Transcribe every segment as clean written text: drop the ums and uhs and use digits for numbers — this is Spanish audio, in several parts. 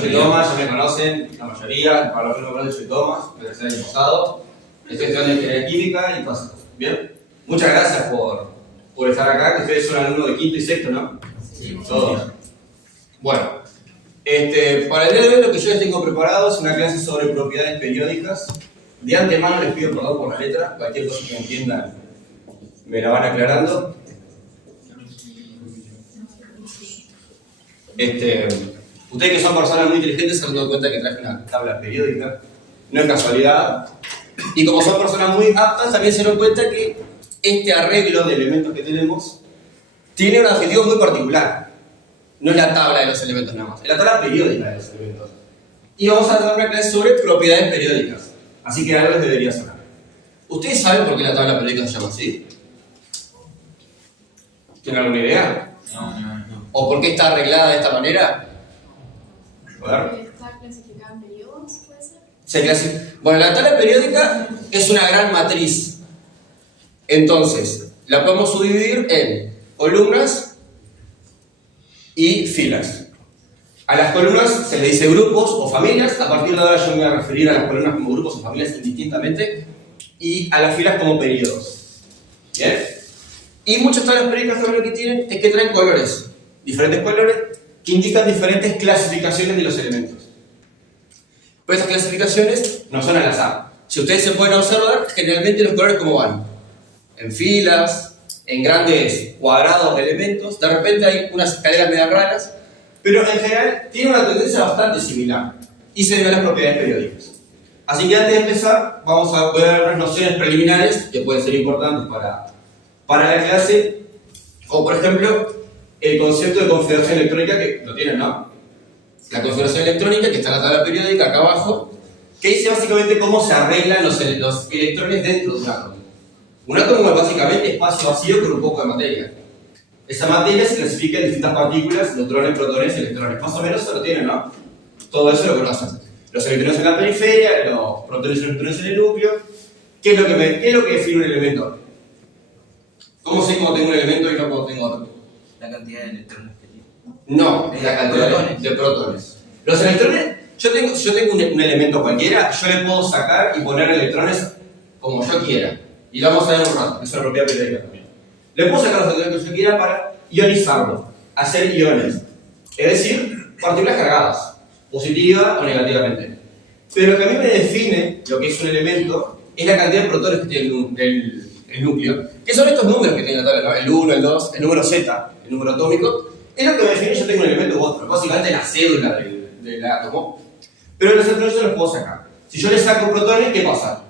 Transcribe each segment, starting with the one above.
soy Tomás, ya me conocen, la mayoría, para los que no me conocen soy Tomás, me empecé el año pasado, estoy estudiando ingeniería química y todas esas cosas. Bien, muchas gracias por estar acá, que ustedes son alumnos de quinto y sexto, ¿no? Sí. Todos. Bueno, para el día de hoy lo que yo les tengo preparado es una clase sobre propiedades periódicas. De antemano les pido perdón por la letra, cualquier cosa que entiendan me la van aclarando. Ustedes que son personas muy inteligentes se han dado cuenta que traje una tabla periódica, no es casualidad. Y como son personas muy aptas, también se dan cuenta que este arreglo de elementos que tenemos tiene un objetivo muy particular. No es la tabla de los elementos nada más, es la tabla periódica de los elementos. Y vamos a dar una clase sobre propiedades periódicas, así que algo les debería sonar. ¿Ustedes saben por qué la tabla periódica se llama así? ¿Tienen alguna idea? No. ¿O por qué está arreglada de esta manera? A ver. ¿Está clasificada en periodos, puede ser? Bueno, la tabla periódica es una gran matriz. Entonces, la podemos subdividir en columnas y filas. A las columnas se le dice grupos o familias. A partir de ahora yo me voy a referir a las columnas como grupos o familias indistintamente. Y a las filas como periodos. ¿Bien? Y muchas tablas periódicas lo que tienen es que traen colores. Diferentes colores que indican diferentes clasificaciones de los elementos. Pues esas clasificaciones no son al azar. Si ustedes se pueden observar, generalmente los colores como van. En filas, en grandes cuadrados de elementos, de repente hay unas escaleras medio raras, pero en general tiene una tendencia bastante similar y se debe a las propiedades periódicas. Así que antes de empezar, vamos a ver unas nociones preliminares que pueden ser importantes para la clase, como por ejemplo el concepto de configuración electrónica, que lo tienen, ¿no? La configuración electrónica, que está en la tabla periódica acá abajo, que dice básicamente cómo se arreglan los electrones dentro de un átomo. Un átomo es básicamente espacio vacío con un poco de materia. Esa materia se clasifica en distintas partículas, neutrones, protones y electrones. Más o menos eso lo tienen, ¿no? Todo eso lo conocen. Los electrones en la periferia, los protones y electrones en el núcleo. ¿Qué es lo que define un elemento? ¿Cómo sé cómo tengo un elemento y no cómo tengo otro? La cantidad de electrones que tiene. No, la cantidad de protones. Los electrones, yo tengo un elemento cualquiera, yo le puedo sacar y poner electrones como yo quiera. Y lo vamos a ver un rato, es una propiedad periódica también. Le puedo sacar los electrones que yo quiera para ionizarlo, hacer iones. Es decir, partículas cargadas, positiva o negativamente. Pero lo que a mí me define lo que es un elemento es la cantidad de protones que tiene el núcleo, que son estos números que tiene la tabla, ¿no? El 1, el 2, el número Z, el número atómico. Es lo que me define, yo tengo un elemento u otro, básicamente la cédula del átomo. Pero los electrones yo los puedo sacar. Si yo le saco protones, ¿qué pasa?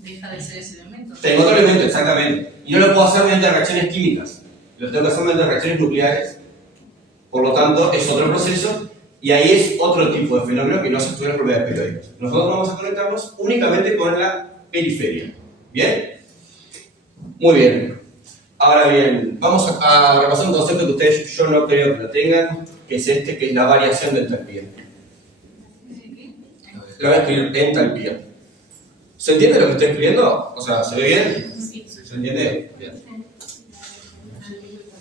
Deja de ser ese elemento. Tengo otro elemento, exactamente. Y no lo puedo hacer mediante reacciones químicas. Lo tengo que hacer mediante reacciones nucleares. Por lo tanto, es otro proceso. Y ahí es otro tipo de fenómeno que no se estudia en las propiedades periódicas. Nosotros vamos a conectarnos únicamente con la periferia. ¿Bien? Muy bien. Ahora bien, vamos a repasar un concepto que ustedes yo no creo que lo tengan, que es que es la variación de entalpía. Lo voy a escribir entalpía. ¿Se entiende lo que estoy escribiendo? O sea, ¿se ve bien? Sí. ¿Se entiende? Bien.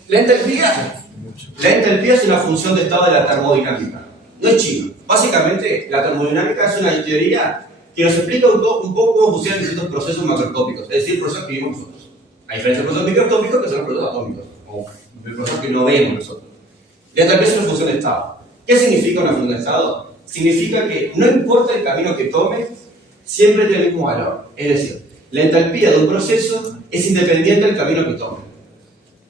La entalpía es una función de estado de la termodinámica. No es chino. Básicamente, la termodinámica es una teoría que nos explica un poco cómo funcionan distintos procesos macroscópicos, es decir, procesos que vivimos nosotros. A diferencia de los procesos microscópicos, que son los procesos atómicos, o procesos que no vemos nosotros. La entalpía es una función de estado. ¿Qué significa una función de estado? Significa que no importa el camino que tome, siempre tiene el mismo valor. Es decir, la entalpía de un proceso es independiente del camino que tome.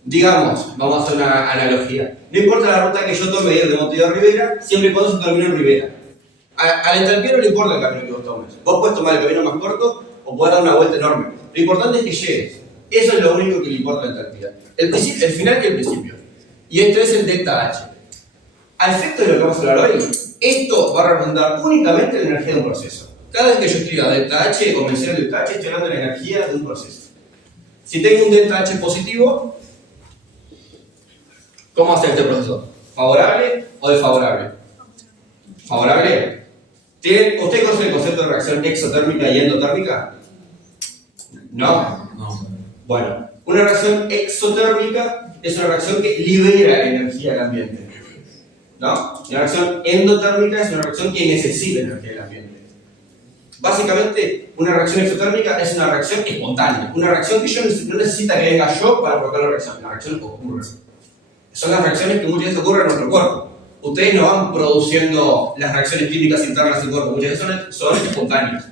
Digamos, vamos a hacer una analogía. No importa la ruta que yo tome ir de Montevideo a Rivera, siempre y cuando se termine en Rivera. A la entalpía no le importa el camino que vos tomes. Vos podés tomar el camino más corto o podés dar una vuelta enorme. Lo importante es que llegues. Eso es lo único que le importa a la entalpía. El final y el principio. Y esto es el delta H. Al efecto de lo que vamos a hablar hoy, esto va a representar únicamente la energía de un proceso. Cada vez que yo escriba delta H o mencione delta H, estoy hablando de la energía de un proceso. Si tengo un delta H positivo, ¿cómo va a ser este proceso? ¿Favorable o desfavorable? ¿Favorable? ¿Usted conoce el concepto de reacción exotérmica y endotérmica? ¿No? No. Bueno, una reacción exotérmica es una reacción que libera energía al ambiente. ¿no? Y una reacción endotérmica es una reacción que necesita energía del ambiente. Básicamente, una reacción exotérmica es una reacción espontánea, una reacción que yo no necesita que venga yo para provocar la reacción ocurre. Son las reacciones que muchas veces ocurren en nuestro cuerpo. Ustedes no van produciendo las reacciones químicas internas del cuerpo, muchas veces son espontáneas.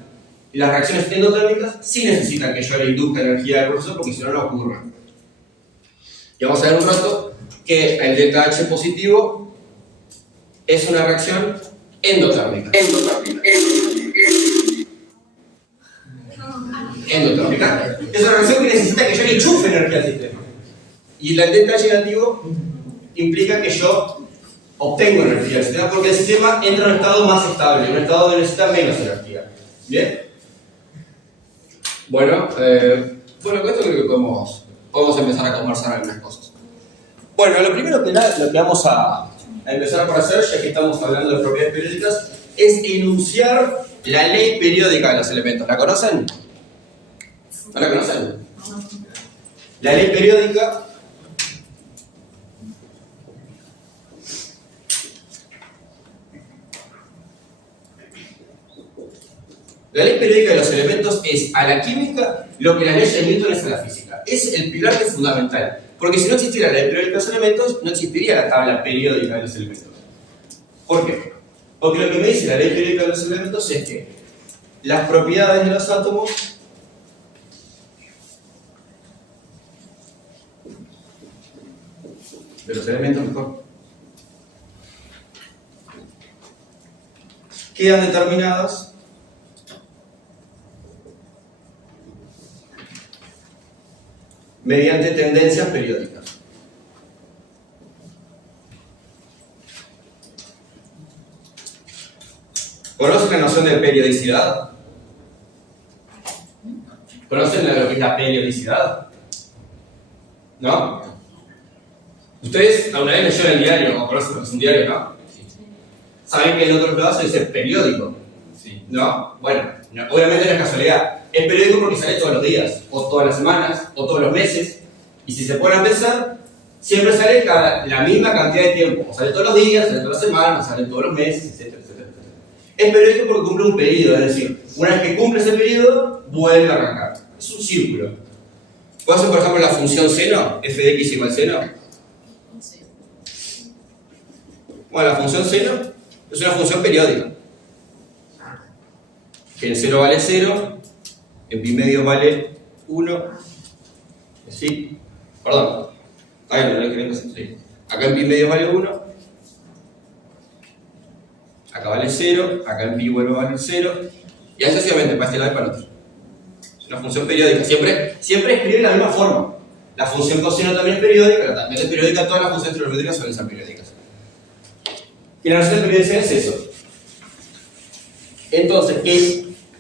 Y las reacciones endotérmicas sí necesitan que yo le induzca energía al proceso porque si no, no ocurren. Y vamos a ver un rato que el delta H positivo es una reacción endotérmica. Endotérmica. Es una reacción que necesita que yo le enchufe energía al sistema. Y el delta H negativo implica que yo obtengo energía del sistema porque el sistema entra en un estado más estable, un estado donde necesita menos energía. ¿Bien? Bueno, con esto creo que podemos empezar a conversar algunas cosas. Bueno, lo primero que nada, lo que vamos a empezar por hacer, ya que estamos hablando de propiedades periódicas, es enunciar la ley periódica de los elementos. ¿La conocen? ¿No la conocen? La ley periódica de los elementos es a la química lo que la ley de Newton es a la física. Es el pilar que es fundamental. Porque si no existiera la ley periódica de los elementos, no existiría la tabla periódica de los elementos. ¿Por qué? Porque lo que me dice la ley periódica de los elementos es que las propiedades de los átomos de los elementos mejor quedan determinadas mediante tendencias periódicas. ¿Conocen la noción de periodicidad? ¿Conocen lo que es la periodicidad? ¿No? Ustedes alguna vez leyeron el diario, o conocen lo que es un diario, ¿no? Saben que en otros lados se dice periódico, ¿no? Bueno, obviamente no es casualidad. Es periódico porque sale todos los días, o todas las semanas, o todos los meses. Y si se ponen a pensar, siempre sale la misma cantidad de tiempo. O sale todos los días, sale todas las semanas, sale todos los meses, etc. Es periódico porque cumple un periodo, es decir, una vez que cumple ese periodo, vuelve a arrancar. Es un círculo. ¿Puedo hacer, por ejemplo, la función seno? F de x igual seno. Bueno, la función seno es una función periódica. Que en 0 vale 0. En pi medio vale 1, ¿sí? Perdón, sí. Acá en pi medio vale 1, acá vale 0, acá en pi vuelve a valer 0, y así sucesivamente, para este lado y para el otro. Es una función periódica, siempre escribe de la misma forma. La función coseno también es periódica, pero también es periódica, todas las funciones trigonométricas suelen ser periódicas. Y la noción de periodicidad es eso. Entonces,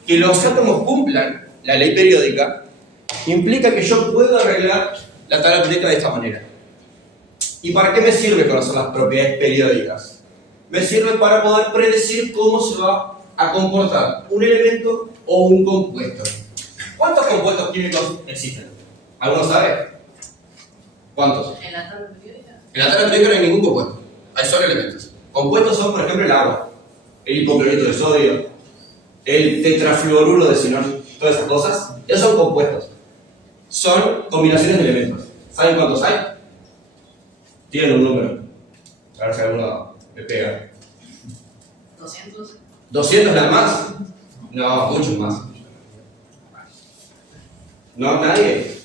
que los átomos cumplan la ley periódica implica que yo puedo arreglar la tabla periódica de esta manera. ¿Y para qué me sirve conocer las propiedades periódicas? Me sirve para poder predecir cómo se va a comportar un elemento o un compuesto. ¿Cuántos compuestos químicos existen? ¿Alguno sabe? ¿Cuántos? ¿En la tabla periódica? En la tabla periódica no hay ningún compuesto, hay solo elementos. Compuestos son, por ejemplo, el agua, el hipoclorito de sodio, el tetrafluoruro de xenón, todas esas cosas, esos son compuestos. Son combinaciones de elementos. ¿Saben cuántos hay? Tienen un número. A ver si alguno me pega. ¿200? ¿200 nada más? No, muchos más. ¿No? ¿Nadie?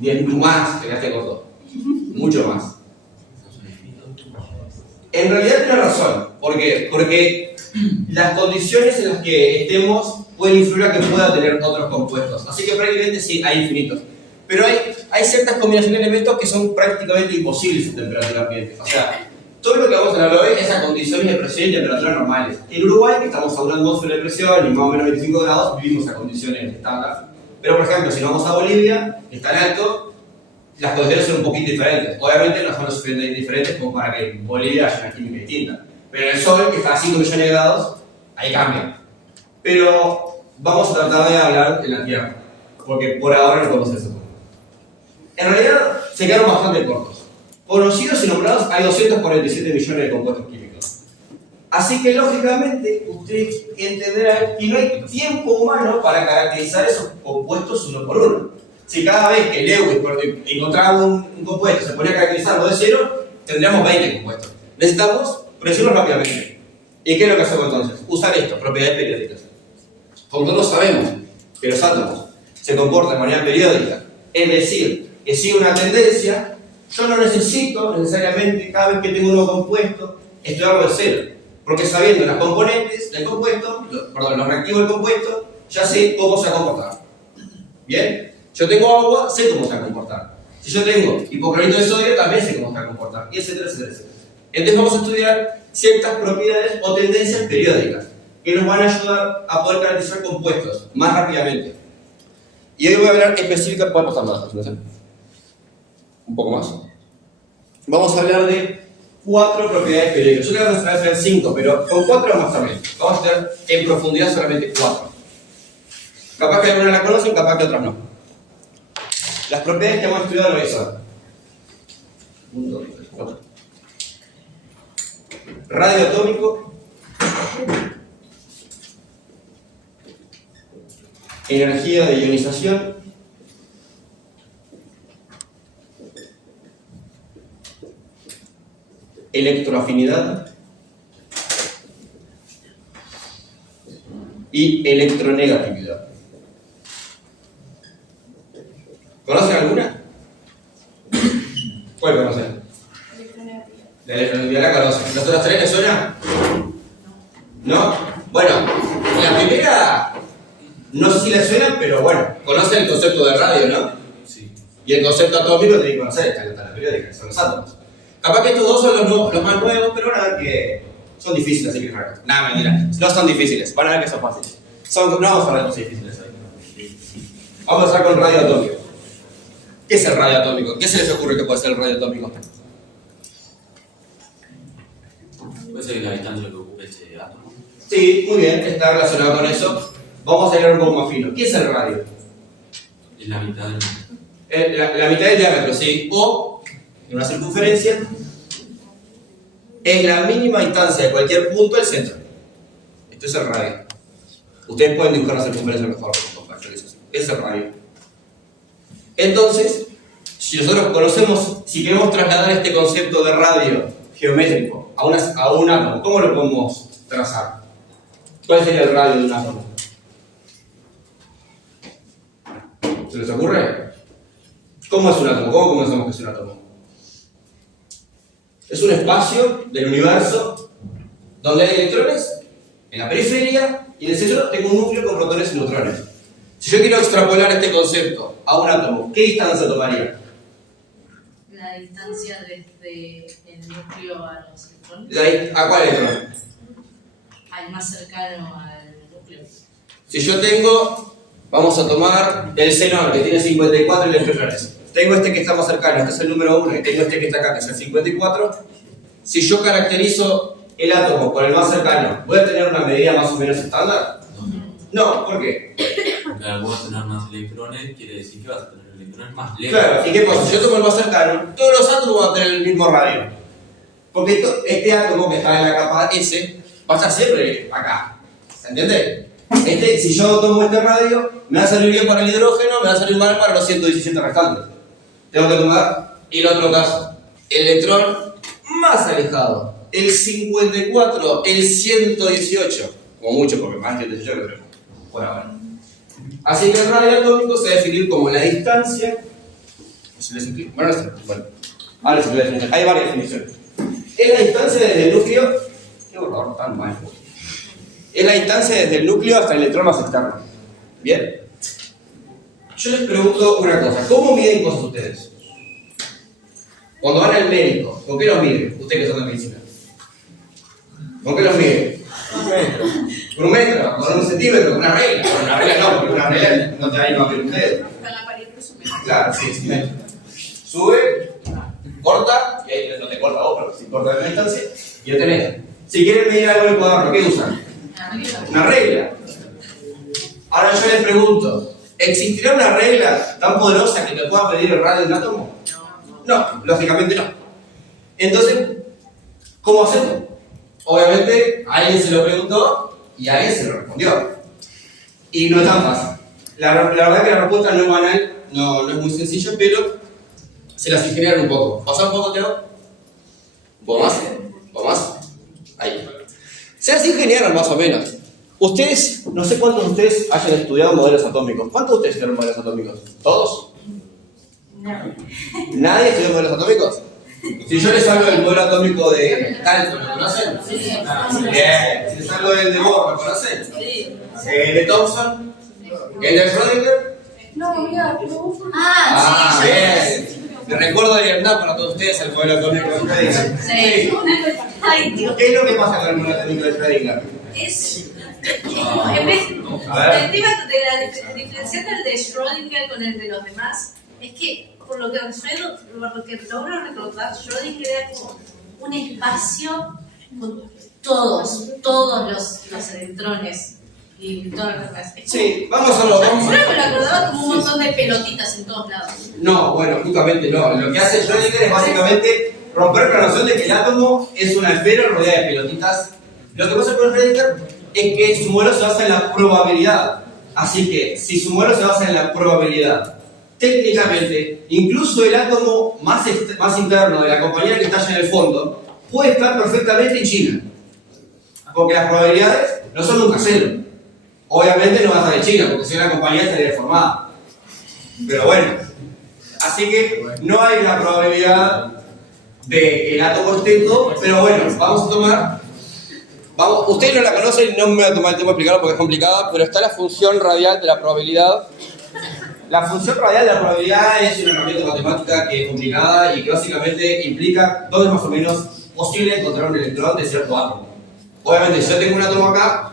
10.000 más, te quedaste corto. Mucho más. En realidad tiene razón. ¿Por qué? Porque las condiciones en las que estemos pueden influir a que pueda tener otros compuestos. Así que prácticamente sí, hay infinitos. Pero hay ciertas combinaciones de elementos que son prácticamente imposibles en temperatura ambiente. O sea, todo lo que vamos a hablar hoy es a condiciones de presión y temperatura normales. En Uruguay, que estamos a una atmósfera de presión y más o menos 25 grados, vivimos a condiciones estándar. Pero por ejemplo, si nos vamos a Bolivia, que es tan alto, las condiciones son un poquito diferentes. Obviamente no son lo suficientemente diferentes como para que en Bolivia haya una química distinta. Pero en el Sol, que está a 5 millones de grados, ahí cambia. Pero vamos a tratar de hablar en la Tierra, porque por ahora no podemos hacer eso. En realidad se quedaron bastante cortos. conocidos y nombrados hay 247 millones de compuestos químicos. Así que lógicamente usted entenderá que no hay tiempo humano para caracterizar esos compuestos uno por uno. Si cada vez que Lewis encontraba un compuesto se ponía a caracterizarlo de cero, tendríamos 20 compuestos. Necesitamos predecirlo rápidamente. ¿Y qué es lo que hacemos entonces? Usar esto, propiedades periódicas. Porque nosotros sabemos que los átomos se comportan de manera periódica, es decir, que sigue una tendencia. Yo no necesito necesariamente cada vez que tengo un nuevo compuesto estudiarlo de cero, porque sabiendo las componentes del compuesto, los reactivos del compuesto, ya sé cómo se va a comportar. ¿Bien? Yo tengo agua, sé cómo se va a comportar. Si yo tengo hipoclorito de sodio, también sé cómo se va a comportar, y etcétera, etcétera, etcétera. Entonces vamos a estudiar ciertas propiedades o tendencias periódicas que nos van a ayudar a poder caracterizar compuestos más rápidamente. Y hoy voy a hablar específicamente, voy a pasar más, ¿no? Un poco más. Vamos a hablar de 4 propiedades periódicas. Yo creo que vamos a hacer 5, pero con 4 vamos a estar bien. Vamos a tener en profundidad solamente 4. Capaz que algunas la conocen, capaz que otras no. Las propiedades que hemos estudiado hoy son 1, 2, 3, 4. Radio atómico, energía de ionización, electroafinidad y electronegatividad. ¿Conocen alguna? ¿Cuál conocen? Electronegatividad. La electronegatividad la conocen. ¿Las otras 3 les suenan? ¿No? Bueno, la primera, no sé si les suena, pero bueno, conocen el concepto de radio, ¿no? Sí. Y el concepto atómico tiene que conocer, está en la periódica, son los átomos. Capaz que estos dos son los más nuevos, pero van a ver que son difíciles, así que nada, mentira. No son difíciles, van a ver que son fáciles. No vamos a hablar de cosas difíciles hoy. Vamos a empezar con radio atómico. ¿Qué es el radio atómico? ¿Qué se les ocurre que puede ser el radio atómico? Puede ser la distancia que ocupe ese átomo. Sí, muy bien, está relacionado con eso. Vamos a ir un poco más fino. ¿Qué es el radio? Es la mitad del. La mitad del diámetro, sí. O, en una circunferencia, es la mínima distancia de cualquier punto del centro. Esto es el radio. Ustedes pueden dibujar la circunferencia mejor con factores. Ese es el radio. Entonces, si nosotros conocemos, si queremos trasladar este concepto de radio geométrico a un átomo, ¿cómo lo podemos trazar? ¿Cuál sería el radio de un átomo? ¿Se les ocurre? ¿Cómo es un átomo? ¿Cómo conocemos que es un átomo? Es un espacio del universo donde hay electrones en la periferia y en el centro tengo un núcleo con protones y neutrones. Si yo quiero extrapolar este concepto a un átomo, ¿qué distancia tomaría? La distancia desde el núcleo a los electrones. ¿A cuál electrón? Al más cercano al núcleo. Si yo tengo, vamos a tomar el xenón, que tiene 54 electrones. Tengo este que está más cercano, este es el número 1, y tengo este que está acá, que es el 54. Si yo caracterizo el átomo por el más cercano, ¿voy a tener una medida más o menos estándar? No, ¿por qué? Porque al vos tener más electrones, quiere decir que vas a tener electrones más lejos. Claro, ¿y qué pasa? Si yo tomo el más cercano, todos los átomos van a tener el mismo radio. Porque este átomo que está en la capa S va a estar siempre acá. ¿Se entiende? Si yo tomo este radio, me va a salir bien para el hidrógeno, me va a salir mal para los 117 restantes. Tengo que tomar el otro caso. El electrón más alejado. El 54, el 118. Como mucho, porque más de 118 lo tenemos. Por ahora. Así que el radio atómico se va a definir como la distancia. Bueno, ahora se puede definir. Hay varias definiciones. Es la distancia desde el núcleo. Qué horror, tan mal. Es la distancia desde el núcleo hasta el electrón más externo. ¿Bien? Yo les pregunto una cosa. ¿Cómo miden cosas ustedes? Cuando van al médico, ¿con qué los miden? Ustedes que son de medicina. ¿Con qué los miden? Con un metro, con un centímetro, con una regla. Con una regla no, porque una regla no te va a ir a ver ustedes. Está en la pared presumida. Claro, sí, sí. Sube, corta, y ahí no te corta vos, pero si corta la distancia, y ya tenés. Si quieren medir algo en el cuaderno, ¿qué usan? Una regla. Ahora yo les pregunto, ¿existirá una regla tan poderosa que te pueda medir el radio de un átomo? No, lógicamente no. Entonces, ¿cómo hacemos? Obviamente, alguien se lo preguntó y alguien se lo respondió. Y no es tan fácil. La verdad que la respuesta no es banal, no es muy sencilla, pero se las ingeniaron un poco. ¿Pasa un poco, Teo? ¿Un poco más? ¿Un poco más? Ahí. Se las ingeniaron más o menos. Ustedes, no sé cuántos de ustedes hayan estudiado modelos atómicos. ¿Cuántos de ustedes estudiaron modelos atómicos? ¿Todos? No. ¿Nadie estudió modelos atómicos? Si yo les hablo del modelo atómico de cálculo, ¿lo conocen? Sí. Bien. Si les hablo del de Bohr, ¿lo conocen? Sí. ¿El de Thomson? ¿El de Schrödinger? No, mira, no. Ah, sí. Bien. Les recuerdo de Vietnam para todos ustedes el modelo atómico de Schrödinger. Sí. Ay, Dios. ¿Qué es lo que pasa con el modelo atómico de Schrödinger? Es. En vez, A ver. el tema de la diferenciar el de Schrödinger con el de los demás es que, por lo que logro recordar, Schrödinger era como un espacio con todos los electrones y todas las demás. Sí, vamos a hacerlo. Yo me lo acordaba como un montón de pelotitas en todos lados. No, bueno, justamente no. Lo que hace Schrödinger es básicamente romper la noción de que el átomo es una esfera rodeada de pelotitas. Lo que pasa con Schrödinger es que su modelo se basa en la probabilidad. Así que, si su modelo se basa en la probabilidad, técnicamente, incluso el átomo más interno de la compañía que está allá en el fondo puede estar perfectamente en China. Porque las probabilidades no son nunca cero. Obviamente no va a estar en China, porque si no la compañía estaría deformada. Pero bueno, así que no hay una probabilidad de que el átomo esté todo, pero bueno, vamos a tomar. Ustedes no la conocen, no me voy a tomar el tiempo de explicarlo porque es complicada, pero está la función radial de la probabilidad. La función radial de la probabilidad es una herramienta matemática que es complicada y que básicamente implica dónde es más o menos posible encontrar un electrón de cierto átomo. Obviamente, si yo tengo un átomo acá,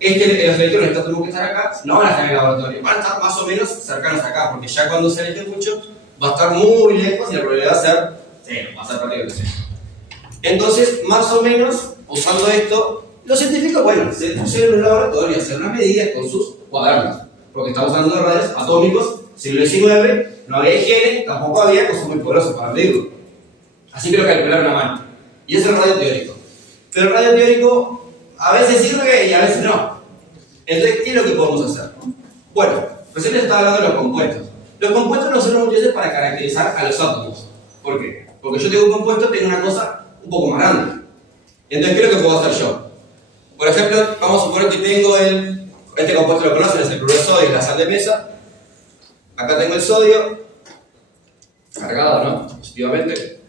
los electrones de este átomo que están acá no van a estar en el laboratorio, van a estar más o menos cercanos acá, porque ya cuando se aleje mucho va a estar muy lejos y la probabilidad va a ser cero, va a ser prácticamente cero. Entonces, más o menos, usando esto, los científicos, bueno, se pusieron en un laboratorio a hacer unas medidas con sus cuadernos, porque estamos hablando de radios atómicos, siglo XIX, no había higiene, tampoco había cosas muy poderosas para medirlo. Así que lo calcularon a mano. Y es el radio teórico. Pero el radio teórico a veces sirve y a veces no. Entonces, ¿qué es lo que podemos hacer? Bueno, recién les estaba hablando de los compuestos. Los compuestos no sirven muchas veces para caracterizar a los átomos. ¿Por qué? Porque yo tengo un compuesto, tengo una cosa un poco más grande. Entonces, ¿qué es lo que puedo hacer yo? Por ejemplo, vamos a suponer que tengo este compuesto lo conocen, es el cloruro de sodio, es la sal de mesa. Acá tengo el sodio, cargado, ¿no? Positivamente.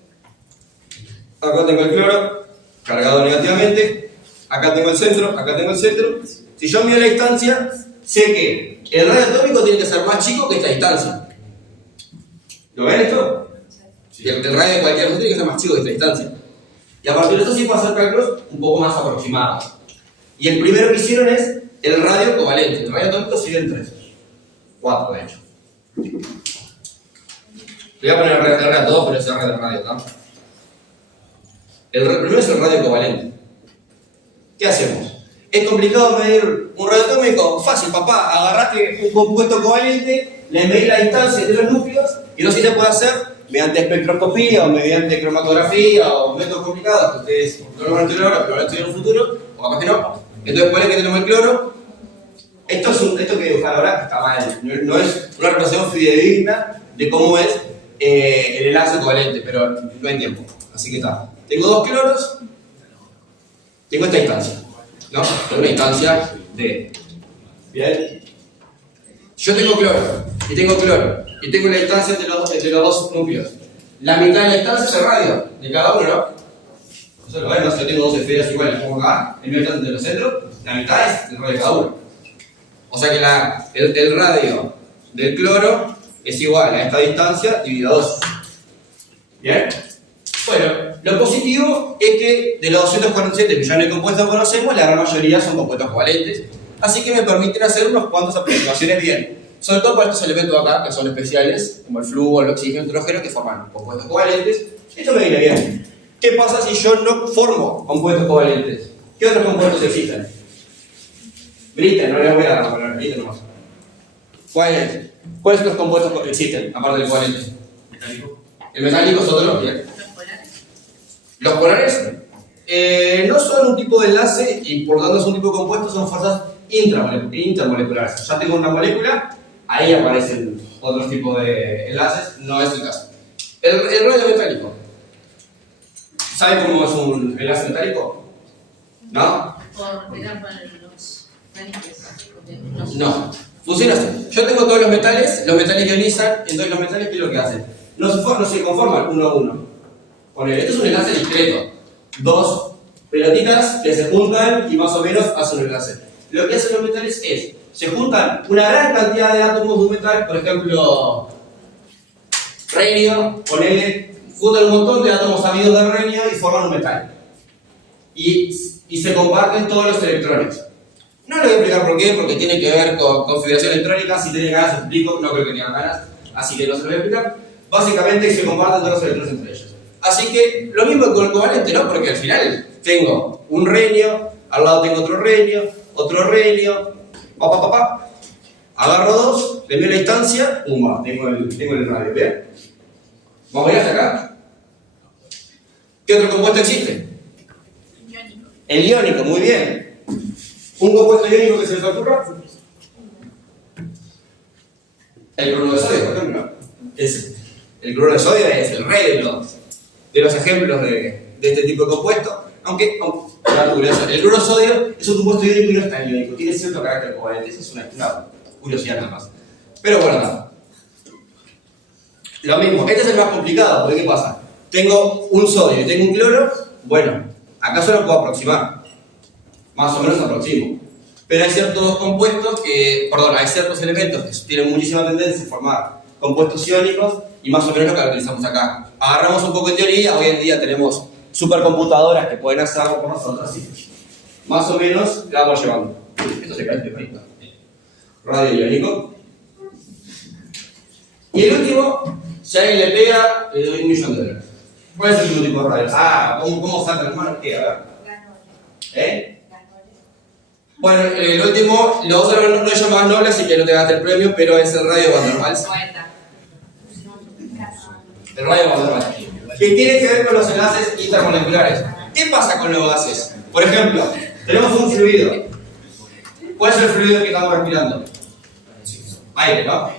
Acá tengo el cloro, cargado negativamente. Acá tengo el centro, acá tengo el centro. Si yo mido la distancia, sé que el radio atómico tiene que ser más chico que esta distancia. ¿Lo ven esto? Sí. El radio de cualquier cosa tiene que ser más chico que esta distancia. Y a partir de esto sí puedo hacer cálculos un poco más aproximados. Y el primero que hicieron es el radio covalente. El radio atómico siguen 3. 4 de hecho. Le voy a poner R a todos, pero es R de radio, ¿no? El primero es el radio covalente. ¿Qué hacemos? ¿Es complicado medir un radio atómico? Fácil, papá. Agarraste un compuesto covalente, le medís la distancia entre los núcleos y no sé si se puede hacer mediante espectroscopía o mediante cromatografía o métodos complicados que ustedes no lo van a estudiar ahora, pero lo van a estudiar en un futuro, o capaz que no. Entonces, ¿cuál es que tenemos el cloro? Esto que dibujar ahora está mal. No es una representación fidedigna de cómo es el enlace covalente, pero no hay tiempo. Así que está. Tengo 2 cloros, tengo esta instancia, ¿no? Tengo una instancia de. Bien. Yo tengo cloro, y tengo la distancia entre los dos núcleos. La mitad de la distancia es el radio de cada uno, ¿no? Eso lo ven, ¿no? Si yo tengo 2 esferas iguales, las pongo acá, el medio distancia entre los centros, la mitad es el radio de cada uno. O sea que el radio del cloro es igual a esta distancia dividido 2. ¿Bien? Bueno, lo positivo es que de los 247 millones de compuestos que conocemos, la gran mayoría son compuestos covalentes, así que me permiten hacer unas cuantas aproximaciones bien. Sobre todo para estos elementos acá, que son especiales, como el flúor, el oxígeno, el hidrógeno, que forman compuestos covalentes. Esto me viene bien. ¿Qué pasa si yo no formo compuestos covalentes? ¿Qué otros compuestos existen? Britten, no le voy a dar la palabra, Britten nomás. ¿Cuáles otros compuestos existen, aparte del covalente? Metálico. El metálico es otro, bien. Los polares. Los polares no son un tipo de enlace y por lo tanto son un tipo de compuesto, son fuerzas intermoleculares. Ya tengo una molécula, ahí aparecen otros tipos de enlaces, no es el caso. El radio metálico. ¿Saben cómo es un enlace metálico? ¿No? Por pegar para los maniques. No. Funciona así. Yo tengo todos los metales ionizan, entonces los metales, ¿qué es lo que hacen? No se conforman uno a uno. Ponele, esto es un enlace discreto. Dos pelotitas que se juntan y más o menos hacen un enlace. Lo que hacen los metales es, se juntan una gran cantidad de átomos de un metal, por ejemplo, renio, ponele, juntan un montón de átomos sabidos de renio y forman un metal. Y se comparten todos los electrones. No les voy a explicar por qué, porque tiene que ver con configuración electrónica. Si tienen ganas, explico, no creo que tengan ganas, así que no se lo voy a explicar. Básicamente se comparten todos los electrones entre ellos. Así que lo mismo con el covalente, ¿no? Porque al final tengo un renio, al lado tengo otro renio, agarro dos, le envío la distancia, pumba, tengo el radio, ¿bien? Vamos a ir hasta acá. ¿Qué otro compuesto existe? El iónico, muy bien. ¿Un compuesto iónico que se les ocurra? El cloruro de sodio, por ejemplo. El cloruro de sodio es el rey de los ejemplos de este tipo de compuesto. Aunque dato curioso, el cloruro de sodio es un compuesto iónico y no es tan iónico. Tiene cierto carácter covalente. Esa es una curiosidad nada más. Pero bueno, nada. Lo mismo, este es el más complicado, porque ¿qué pasa? Tengo un sodio y tengo un cloro. Bueno, acá solo puedo aproximar. Más o menos aproximo. Pero hay ciertos compuestos hay ciertos elementos que tienen muchísima tendencia a formar compuestos iónicos y más o menos lo caracterizamos acá. Agarramos un poco de teoría, hoy en día tenemos supercomputadoras que pueden hacerlo por nosotros, así. Más o menos la vamos llevando. Esto se cae de ahí. Radio iónico. Y el último, si alguien le pega, le doy $1.000.000. ¿Cuál es el último tipo de radio? ¿Cómo saltan las manos? ¿Qué? A ver. Bueno, el último, los otros no es más noble, así que no te ganaste el premio, pero es el radio Van der Waals. El radio Van der Waals. Que tiene que ver con los enlaces intermoleculares. ¿Qué pasa con los gases? Por ejemplo, tenemos un fluido. ¿Cuál es el fluido que estamos respirando? Aire, ¿no?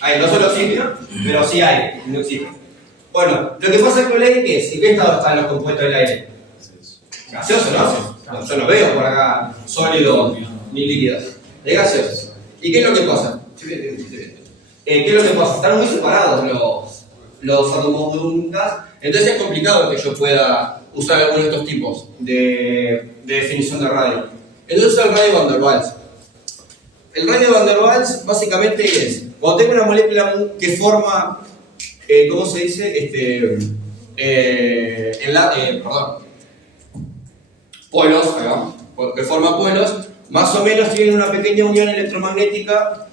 Aire, no solo oxígeno, pero sí aire, no oxígeno. Bueno, lo que pasa con el aire, ¿qué es? ¿En qué estado están los compuestos del aire? Gaseoso, ¿no? Yo no veo por acá sólidos ni líquidos. Es gaseoso. ¿Y qué es lo que pasa? ¿Qué es lo que pasa? Están muy separados los átomos de un gas. Entonces es complicado que yo pueda usar alguno de estos tipos de definición de radio. Entonces el radio Van der Waals. El radio Van der Waals básicamente es cuando tengo una molécula que forma, ¿cómo se dice? Polos, que forma polos, más o menos tienen una pequeña unión electromagnética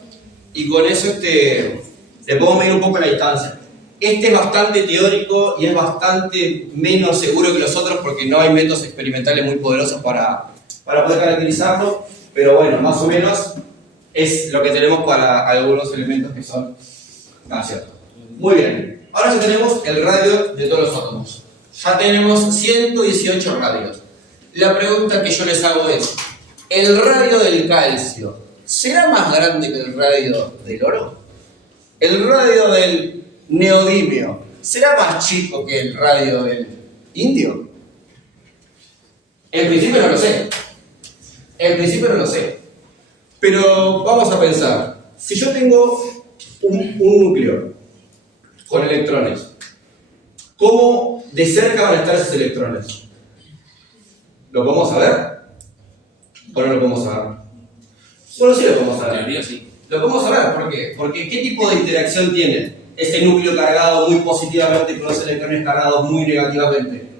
y con eso le podemos medir un poco la distancia. Este es bastante teórico y es bastante menos seguro que los otros porque no hay métodos experimentales muy poderosos para poder caracterizarlo, pero bueno, más o menos es lo que tenemos para algunos elementos que son gaseosos. Muy bien, ahora ya tenemos el radio de todos los átomos. Ya tenemos 118 radios. La pregunta que yo les hago es, ¿el radio del calcio será más grande que el radio del oro? ¿El radio del neodimio será más chico que el radio del indio? En principio no lo sé. Pero vamos a pensar, si yo tengo un núcleo con electrones, ¿cómo de cerca van a estar esos electrones? ¿Lo podemos saber? ¿O no lo podemos saber? Bueno, sí lo podemos saber. En teoría sí. Lo podemos saber, ¿por qué? Porque ¿qué tipo de interacción tiene ese núcleo cargado muy positivamente con los electrones cargados muy negativamente?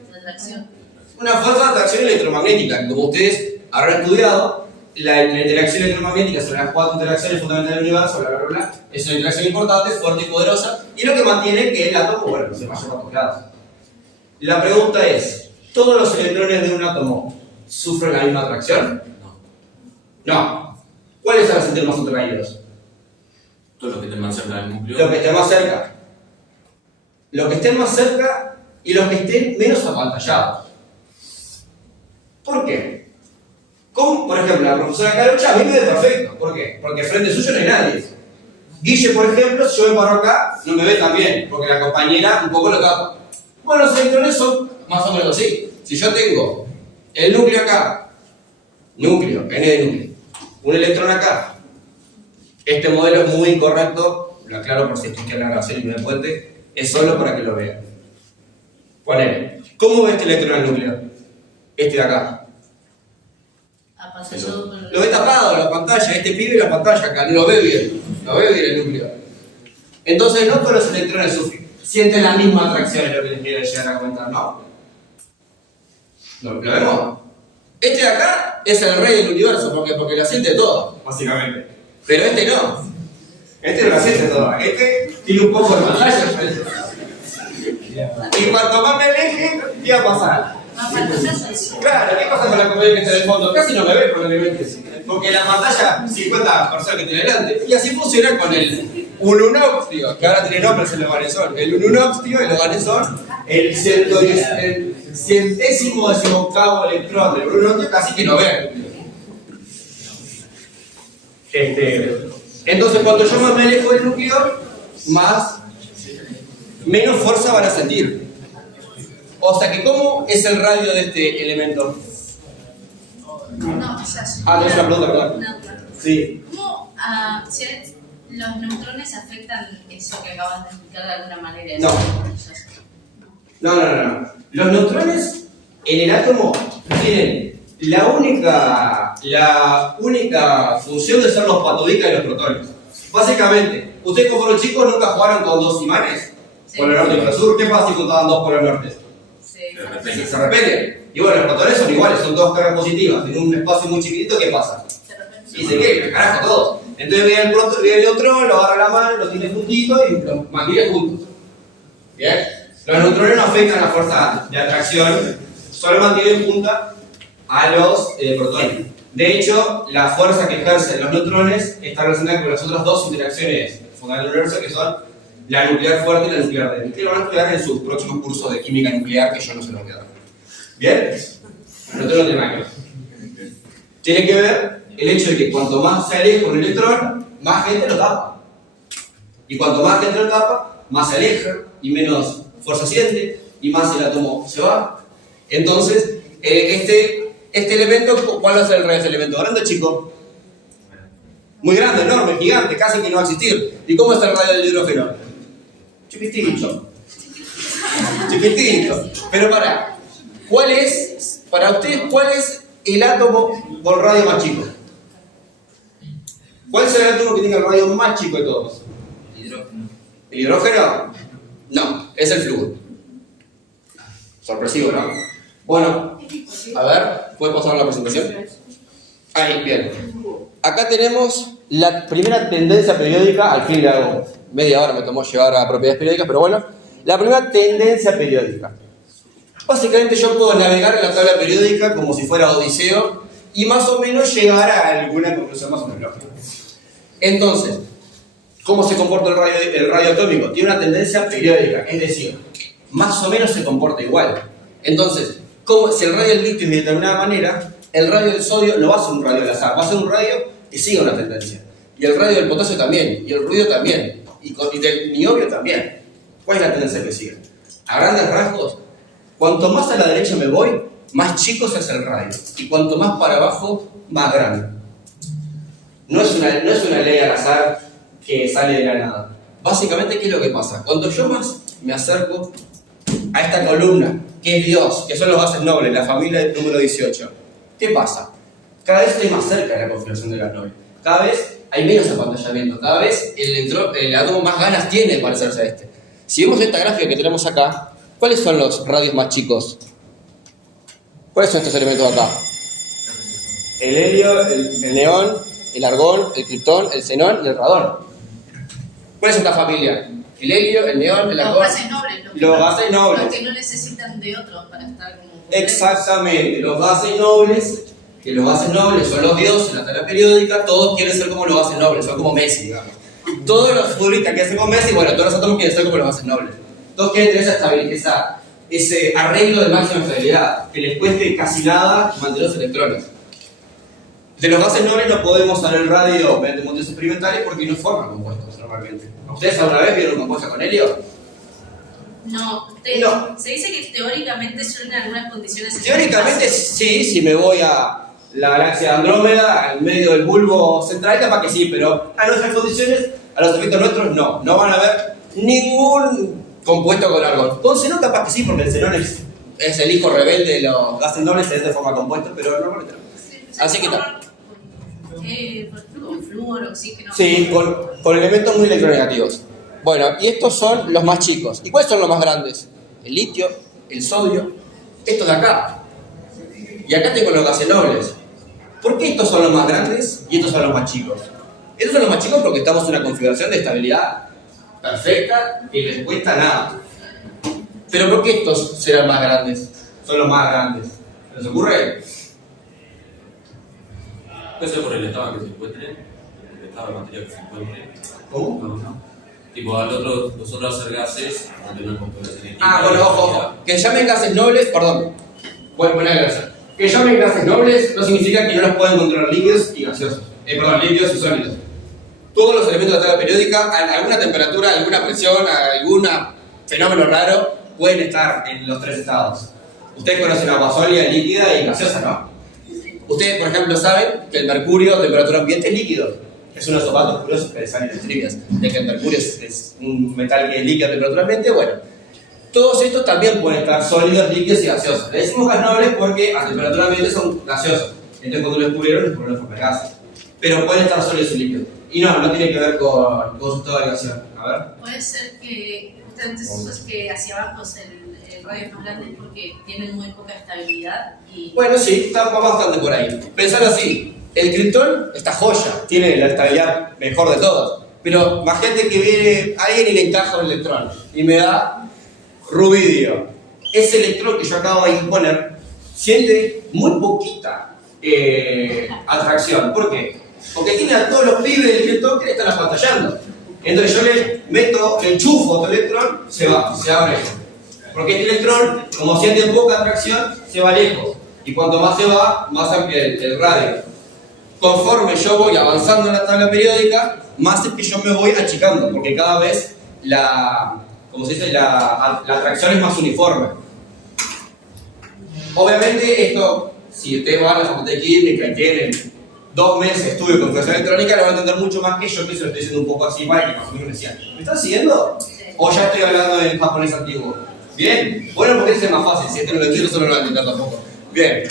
Una fuerza de atracción electromagnética. Como ustedes habrán estudiado, la interacción electromagnética son las 4 interacciones fundamentales del universo, bla, bla, bla. Es una interacción importante, fuerte y poderosa, y lo que mantiene que el átomo, bueno, se vaya por todos lados. La pregunta es, ¿todos los electrones de un átomo sufren la misma atracción? No. ¿Cuáles son los sistemas más atraídos? Todos los que estén más cerca del núcleo. Los que estén más cerca. Los que estén más cerca y los que estén menos apantallados. ¿Por qué? Como, por ejemplo, la profesora Carocha a mí me ve perfecto. ¿Por qué? Porque frente suyo no hay nadie. Guille, por ejemplo, si yo me paro acá, no me ve tan bien, porque la compañera un poco lo tapa. Bueno, los electrones son más o menos así. Si yo tengo el núcleo acá, núcleo, N de núcleo, un electrón acá, este modelo es muy incorrecto, lo aclaro por si estoy que en la grabación y me da puente, es solo para que lo vean. Ponele, ¿cómo ve este electrón al núcleo? Este de acá. Apantallado con el... Lo ve tapado, la pantalla, este pibe la pantalla acá, no lo ve bien, no ve bien el núcleo. Entonces no todos los electrones sienten la misma atracción, es lo que les quiero llegar a comentar, ¿no? ¿Lo vemos? Este de acá es el rey del universo, porque la siente todo, básicamente. Pero este no. Este no la siente toda. Este tiene un poco de pantalla al frente. Y cuanto más me aleje, ¿qué va a pasar? Más pantallas. Claro, ¿qué pasa con la compañía que está en el fondo? Casi no me ve probablemente. Porque la pantalla 50% que tiene delante. Y así funciona con el ununoctio, que ahora tiene nombres en los vanesón. El ununoctio y los vanesón, el centésimo decimoctavo electrón del ununoctio casi que no ve. Entonces, cuando yo más me alejo del núcleo, menos fuerza van a sentir. O sea que, ¿cómo es el radio de este elemento? No, o sea, Ah, es una pregunta, perdón. Sí. ¿Cómo si los neutrones afectan eso que acabas de explicar de alguna manera? No. No. Los neutrones en el átomo tienen la única función de ser los patodicas de los protones. Básicamente, ustedes como fueron chicos nunca jugaron con dos imanes, Sí. por el norte y por el sur. ¿Qué pasa si juntaban dos por el norte? Sí. Se repelen. Y bueno, los protones son iguales, son dos cargas positivas. En un espacio muy chiquitito, ¿qué pasa? Y se quedan, carajo, todos. Entonces viene el neutrón, lo agarra la mano, lo tiene juntito y lo mantiene juntos. ¿Bien? Los neutrones no afectan la fuerza de atracción, solo mantienen junta a los protones. De hecho, la fuerza que ejercen los neutrones está relacionada con las otras dos interacciones fundamentales del universo, que son la nuclear fuerte y la nuclear débil. Ustedes lo van a estudiar en sus próximos cursos de química nuclear, que yo no se los voy a dar. ¿Bien? No tiene nada que ver. Tiene que ver el hecho de que cuanto más se aleja un electrón, más gente lo tapa. Y cuanto más gente lo tapa, más se aleja y menos fuerza siente y más el átomo se va. Entonces, este elemento, ¿cuál va a ser el radio de este elemento? ¿Grande o chico? Muy grande, enorme, gigante, casi que no va a existir. ¿Y cómo es el radio del hidrógeno? Chiquitito. Chiquitito. Pero para ustedes, ¿cuál es el átomo con radio más chico? ¿Cuál es el átomo que tenga el radio más chico de todos? Hidrógeno. ¿El hidrógeno? No, es el flúor. Sorpresivo, ¿no? Bueno, a ver, ¿puede pasar la presentación? Ahí, bien. Acá tenemos la primera tendencia periódica, al fin le hago media hora, me tomó llevar a propiedades periódicas, pero bueno, la primera tendencia periódica. Básicamente yo puedo navegar en la tabla periódica como si fuera Odiseo y más o menos llegar a alguna conclusión más o menos lógica. Entonces, ¿cómo se comporta el radio atómico? Tiene una tendencia periódica, es decir, más o menos se comporta igual. Entonces, si el radio del litio es de determinada manera, el radio del sodio no va a ser un radio al azar, va a ser un radio que sigue una tendencia. Y el radio del potasio también, y el ruido también, y del niobio también. ¿Cuál es la tendencia que sigue? A grandes rasgos, cuanto más a la derecha me voy, más chico se hace el radio. Y cuanto más para abajo, más grande. No es una ley al azar que sale de la nada. Básicamente, ¿qué es lo que pasa? Cuando yo más me acerco a esta columna, que es Dios, que son los gases nobles, la familia del número 18, ¿qué pasa? Cada vez estoy más cerca de la configuración de gas noble. Cada vez hay menos apantallamiento. Cada vez el átomo más ganas tiene de parecerse a este. Si vemos esta gráfica que tenemos acá, ¿cuáles son los radios más chicos? ¿Cuáles son estos elementos acá? El helio, el neón, el argón, el criptón, el xenón y el radón. ¿Cuál es esta familia? El helio, el neón, el argón. Los gases nobles. Los gases nobles. Los que no necesitan de otros para estar como... Exactamente, los gases nobles, que los gases nobles son los dioses en la tabla periódica, todos quieren ser como los gases nobles, son como Messi, digamos. Todos los futbolistas que hacen como Messi, bueno, todos los átomos quieren ser como los gases nobles. Todos quieren tener esa ese arreglo de máxima estabilidad, que les cueste casi nada mantener los electrones. De los gases nobles no podemos usar el radio mediante modelos experimentales porque no forman compuestos normalmente. ¿Ustedes alguna vez vieron un compuesto con helio? No, No. Se dice que teóricamente son en algunas condiciones. Teóricamente sí, si me voy a la galaxia de Andrómeda, en medio del bulbo central, capaz que sí, pero a nuestras condiciones, a los efectos nuestros, no van a haber ningún compuesto con argón. Con xenón capaz que sí, porque el xenón es el hijo rebelde de los gases nobles, es de forma compuesta, pero normalmente no. Así que tal. Por ejemplo, con flúor, oxígeno. Sí, con elementos muy electronegativos. Bueno, y estos son los más chicos. ¿Y cuáles son los más grandes? El litio, el sodio, estos de acá. Y acá tengo los gases nobles. ¿Por qué estos son los más grandes y estos son los más chicos? Estos son los más chicos porque estamos en una configuración de estabilidad perfecta y les cuesta nada. Pero ¿por qué estos serán más grandes? Son los más grandes. ¿Se les ocurre? Puede ser por el estado en que se encuentre, el estado de materia que se encuentre. ¿Cómo? No. Tipo, los otros hacer gases, no tener configuración. Bueno, ojo. Que llamen gases nobles, perdón. Buena aclaración. Que llamen gases nobles no significa que no los puedan controlar líquidos y gaseosos. Líquidos y sólidos. Todos los elementos de la tabla periódica, a alguna temperatura, a alguna presión, a algún fenómeno raro, pueden estar en los tres estados. Ustedes conocen agua sólida, líquida y gaseosa, ¿no? Ustedes, por ejemplo, saben que el mercurio a temperatura ambiente es líquido. Es uno de esos datos curiosos que les salen en las trivias, de que el mercurio es un metal que es líquido a temperatura ambiente. Bueno, todos estos también pueden estar sólidos, líquidos y gaseosos. Le decimos gas nobles porque a temperatura ambiente son gaseosos. Entonces, cuando lo descubrieron, en forma de gases. Pero pueden estar sólidos y líquidos. Y no tiene que ver con su estado de gaseosa. A ver. Puede ser que justamente esos que hacia abajo es el radio es más grande porque tienen muy poca estabilidad y... Bueno, sí, está bastante por ahí. Pensar así, el criptón, esta joya, tiene la estabilidad mejor de todos. Pero imagínate que viene alguien y le encaja un electrón y me da rubidio. Ese electrón que yo acabo de imponer siente muy poquita atracción. ¿Por qué? Porque tiene a todos los pibes del criptón que le están apantallando. Entonces yo le enchufo otro electrón, se va lejos. Porque este electrón, como siente poca atracción, se va lejos. Y cuanto más se va, más amplia el radio. Conforme yo voy avanzando en la tabla periódica, más es que yo me voy achicando, porque cada vez la atracción es más uniforme. Obviamente esto, si ustedes van a la facultad de química y tienen 2 meses de estudio de configuración electrónica, lo van a entender mucho más que yo, que se lo estoy diciendo un poco así, para que más o menos me decían, ¿me están siguiendo? ¿O ya estoy hablando en japonés antiguo? Bien, bueno, porque ese es más fácil, si este no lo entiendo, solo no lo voy a entender tampoco. Bien,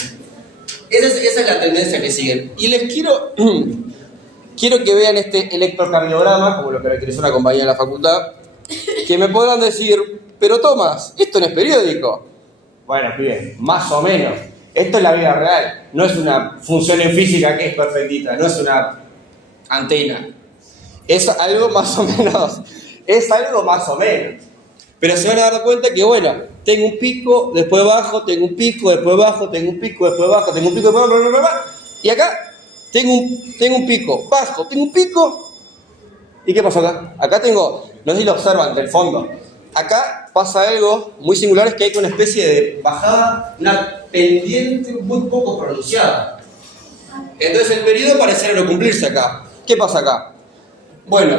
esa es la tendencia que siguen. Y les quiero que vean este electrocardiograma, como lo caracterizó una compañía de la facultad, que me podrán decir, pero Tomás, esto no es periódico. Bueno, bien, más o menos. Esto es la vida real, no es una función en física que es perfectita, no es una antena. Es algo más o menos, Pero se van a dar cuenta que, bueno, tengo un pico, después bajo, tengo un pico, después bajo, tengo un pico, después bajo, tengo un pico, después bajo, y acá tengo un pico, bajo, tengo un pico. ¿Y qué pasó acá? Acá tengo, no sé si lo observan del fondo, acá pasa algo muy singular, es que hay una especie de bajada, una pendiente muy poco pronunciada. Entonces el periodo parece no cumplirse acá. ¿Qué pasa acá? Bueno,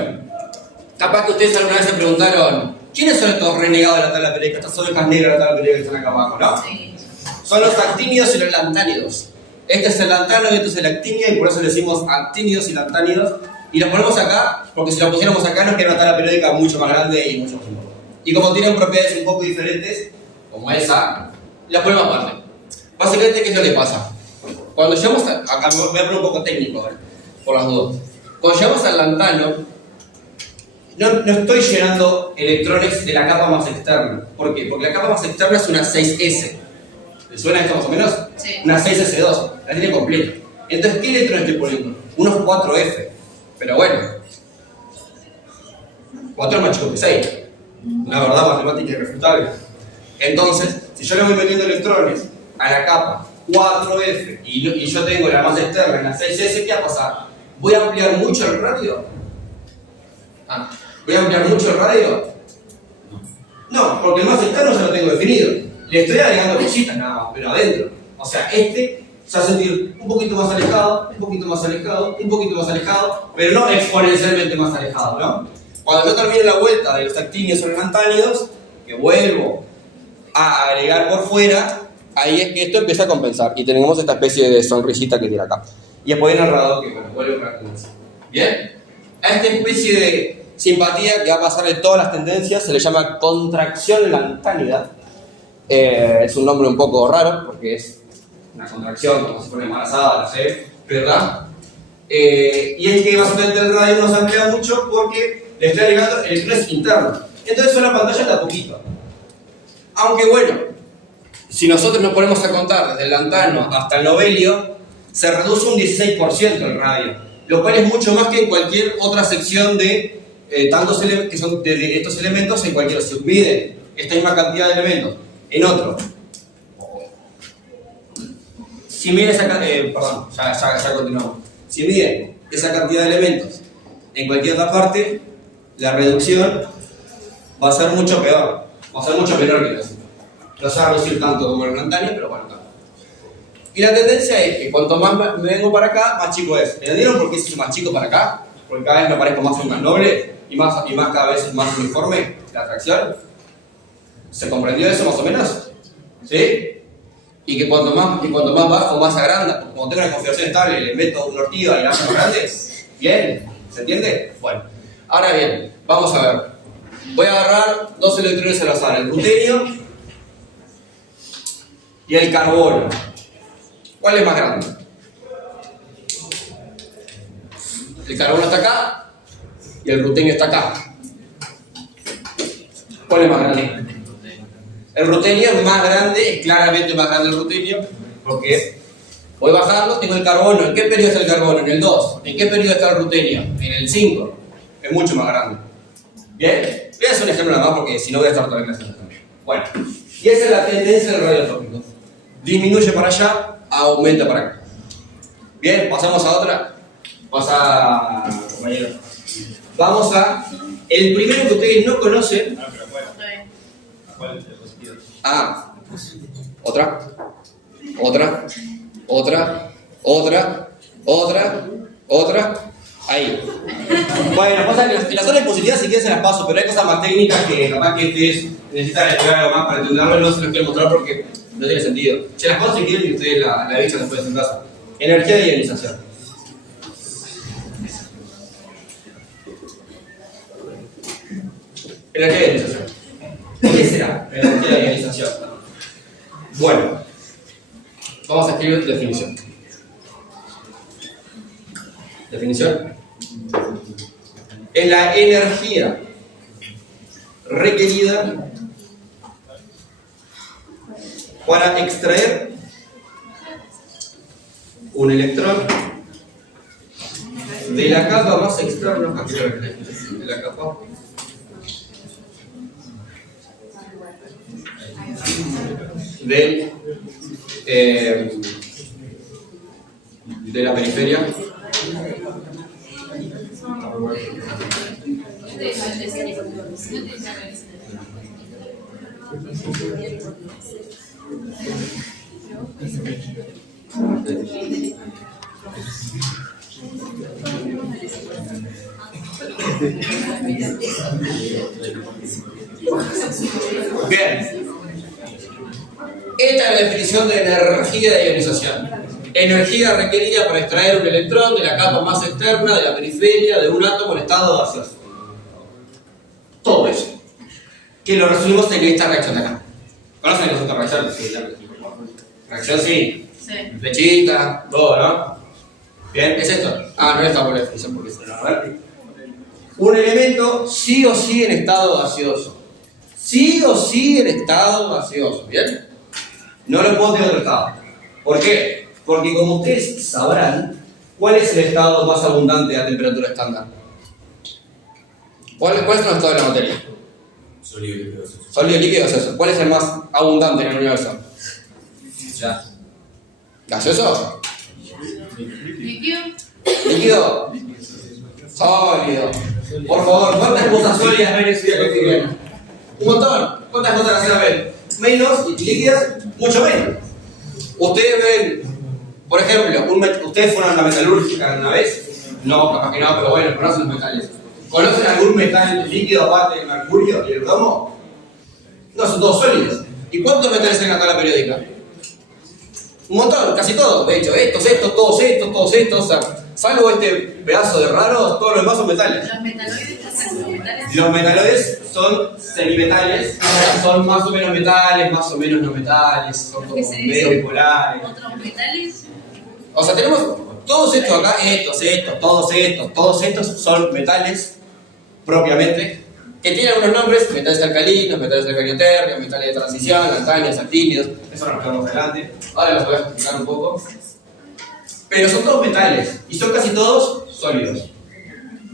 capaz que ustedes alguna vez se preguntaron, ¿quiénes son estos renegados de la tabla periódica? Estas ovejas negras de la tabla periódica que están acá abajo, ¿no? Sí. Son los actínidos y los lantánidos. Este es el lantano y este es el actinio, y por eso le decimos actínidos y lantánidos. Y los ponemos acá, porque si los pusiéramos acá nos queda una tabla periódica mucho más grande y mucho más importante. Y como tienen propiedades un poco diferentes, como esa, las ponemos aparte. Básicamente, ¿qué es lo que pasa? Cuando llegamos acá voy a poner un poco técnico, por las dudas. Cuando llegamos al lantano, no estoy llenando electrones de la capa más externa. ¿Por qué? Porque la capa más externa es una 6S. ¿Les suena esto más o menos? Sí. Una 6S2, la tiene completa. Entonces, ¿qué electrones estoy poniendo? Unos 4F. Pero bueno, 4 es más chico que 6. Una verdad matemática irrefutable. Entonces, si yo le voy metiendo electrones a la capa 4F y yo tengo la más externa en la 6S, ¿qué va a pasar? ¿Voy a ampliar mucho el radio? ¿Voy a ampliar mucho el radio? No, porque el más externo ya lo tengo definido. Le estoy agregando cositas nada más, pero adentro. O sea, este se va a sentir un poquito más alejado, un poquito más alejado, un poquito más alejado, pero no exponencialmente más alejado, ¿no? Cuando yo termine la vuelta de los actínidos sobre los lantánidos, que vuelvo a agregar por fuera, ahí es que esto empieza a compensar y tenemos esta especie de sonrisita que tiene acá. Y después viene el radiador que, bueno, vuelve a la tendencia. ¿Bien? A esta especie de simpatía que va a pasar de todas las tendencias se le llama contracción lantánida. Es un nombre un poco raro porque es una contracción, como si fuera embarazada, no sé, ¿verdad? Y es que básicamente el radio no se amplía mucho porque le estoy agregando electrones internos. Entonces suena la pantalla de a poquito. Aunque bueno, si nosotros nos ponemos a contar desde el lantano hasta el novelio, se reduce un 16% el radio, lo cual es mucho más que en cualquier otra sección de tantos que son de estos elementos en cualquier. Si miden esta misma cantidad de elementos en otro, si miden esa perdón, ya continuamos. Si miden esa cantidad de elementos en cualquier otra parte, la reducción va a ser mucho peor, va a ser mucho menor que eso. No se va a reducir tanto como el lantáneo, pero bueno, tanto. Y la tendencia es que cuanto más me vengo para acá, más chico es. ¿Entendieron por qué es más chico para acá? Porque cada vez me parezco más noble y más cada vez más uniforme la atracción. ¿Se comprendió eso más o menos? ¿Sí? Y que cuanto más bajo, más agranda. Como tengo una configuración estable, le meto una ortiga y la hago más grande. ¿Bien? ¿Se entiende? Bueno. Ahora bien, vamos a ver. Voy a agarrar dos electrones al azar, el rutenio y el carbono. ¿Cuál es más grande? El carbono está acá y el rutenio está acá. ¿Cuál es más grande? El rutenio es más grande, es claramente más grande el rutenio, porque voy bajando, tengo el carbono. ¿En qué periodo está el carbono? En el 2. ¿En qué periodo está el rutenio? En el 5. Es mucho más grande. ¿Bien? Voy a hacer un ejemplo nada más porque si no voy a estar toda la clase también. Bueno, y esa es la tendencia del radiotópico. Disminuye para allá, aumenta para acá. Bien, pasamos a otra. Pasa, compañero. Vamos a el primero que ustedes no conocen. Ah, otra. Ahí. Bueno, pasa que las zonas positivas si quieren se las paso, pero hay cosas más técnicas que capaz que ustedes necesitan estudiar algo más para entenderlo y no se los quiero mostrar porque no tiene sentido. Se las paso si quieren y ustedes la echan después en casa. Energía de ionización. Energía de ionización. ¿Qué será energía de ionización? Bueno, vamos a escribir definición. Definición. Es la energía requerida para extraer un electrón de la capa más externa, de la capa de la periferia Bien. Esta es la definición de energía de ionización. Energía requerida para extraer un electrón de la capa más externa de la periferia de un átomo en estado gaseoso. Todo eso. Que lo resumimos en esta reacción de acá. ¿Conocen el concepto de reacción? Sí, claro. Reacción sí. Flechita, todo, ¿no? Bien, ¿es esto? Ah, no está por la definición porque se a ver. Un elemento sí o sí en estado gaseoso. Sí o sí en estado gaseoso, ¿bien? No lo puedo tener en otro estado. ¿Por qué? Porque como ustedes sabrán, ¿cuál es el estado más abundante a temperatura estándar? ¿Cuál es el estado de la materia? Sólido y gaseoso. Sólido, líquido, gaseoso. ¿Cuál es el más abundante en el universo? Ya. ¿Gaseoso? ¿Líquido? ¿Líquido? Sólido. Por favor, ¿cuántas cosas sólidas ven en su día cotidiano? Un montón. ¿Cuántas cosas gaseosas ven? menos y líquidas mucho menos. Ustedes ven, por ejemplo, ustedes fueron a la metalúrgica una vez, no, capaz que no, pero bueno, conocen los metales. ¿Conocen algún metal líquido aparte del mercurio y el plomo? No, son todos sólidos. ¿Y cuántos metales hay en la tabla periódica? Un montón, casi todos, de hecho, todos estos, o sea, salvo este pedazo de raros, todos los demás son metales. Los metaloides, ¿qué hacen los metales? Los metaloides son semimetales, son más o menos metales, más o menos no metales, son como medio bipolares. ¿Otros metales? O sea, tenemos todos estos acá, todos estos son metales propiamente, que tienen algunos nombres, metales alcalinos, metales alcalino-térreos, metales de transición, lantáneos, actínidos, eso nos quedamos adelante, ahora los voy a explicar un poco. Pero son todos metales, y son casi todos sólidos.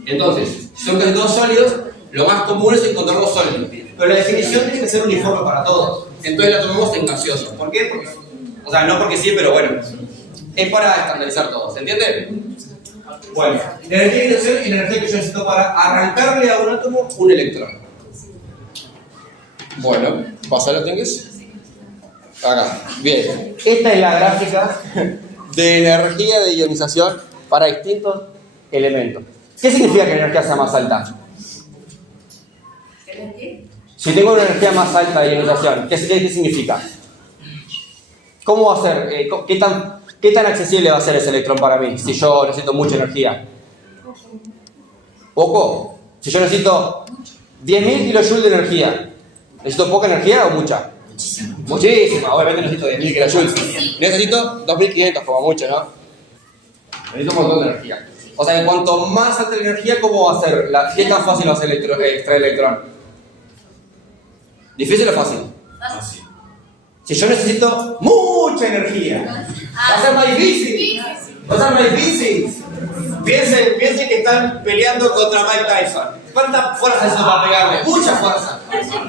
Entonces, si son casi todos sólidos, lo más común es encontrarlos sólidos. Pero la definición tiene que ser uniforme para todos. Entonces la tomamos en gaseoso. ¿Por qué? Porque, o sea, no porque sí, pero bueno, es para estandarizar todo, ¿se entiende? Bueno, la energía de ignición es la energía que yo necesito para arrancarle a un átomo un electrón. Bueno, ¿pasalo tenés? Acá, bien. Esta es la gráfica de energía de ionización para distintos elementos. ¿Qué significa que la energía sea más alta? Si tengo una energía más alta de ionización, ¿qué significa? ¿Cómo va a ser? ¿Qué tan accesible va a ser ese electrón para mí si yo necesito mucha energía? ¿Poco? Si yo necesito 10.000 kilojoules de energía, ¿necesito poca energía o mucha? Muchísima, obviamente necesito 10.000 kilojoules. Necesito 2.500 como mucho, ¿no? Necesito un montón de energía. O sea, que cuanto más alta la energía, ¿cómo va a ser? ¿Qué tan fácil va a ser extraer electrón? ¿Difícil o fácil? Así. Si yo necesito mucha energía, va a ser más difícil. Va a ser más difícil. Piensen que están peleando contra Mike Tyson. ¿Cuánta fuerza necesito para pegarle? Mucha fuerza.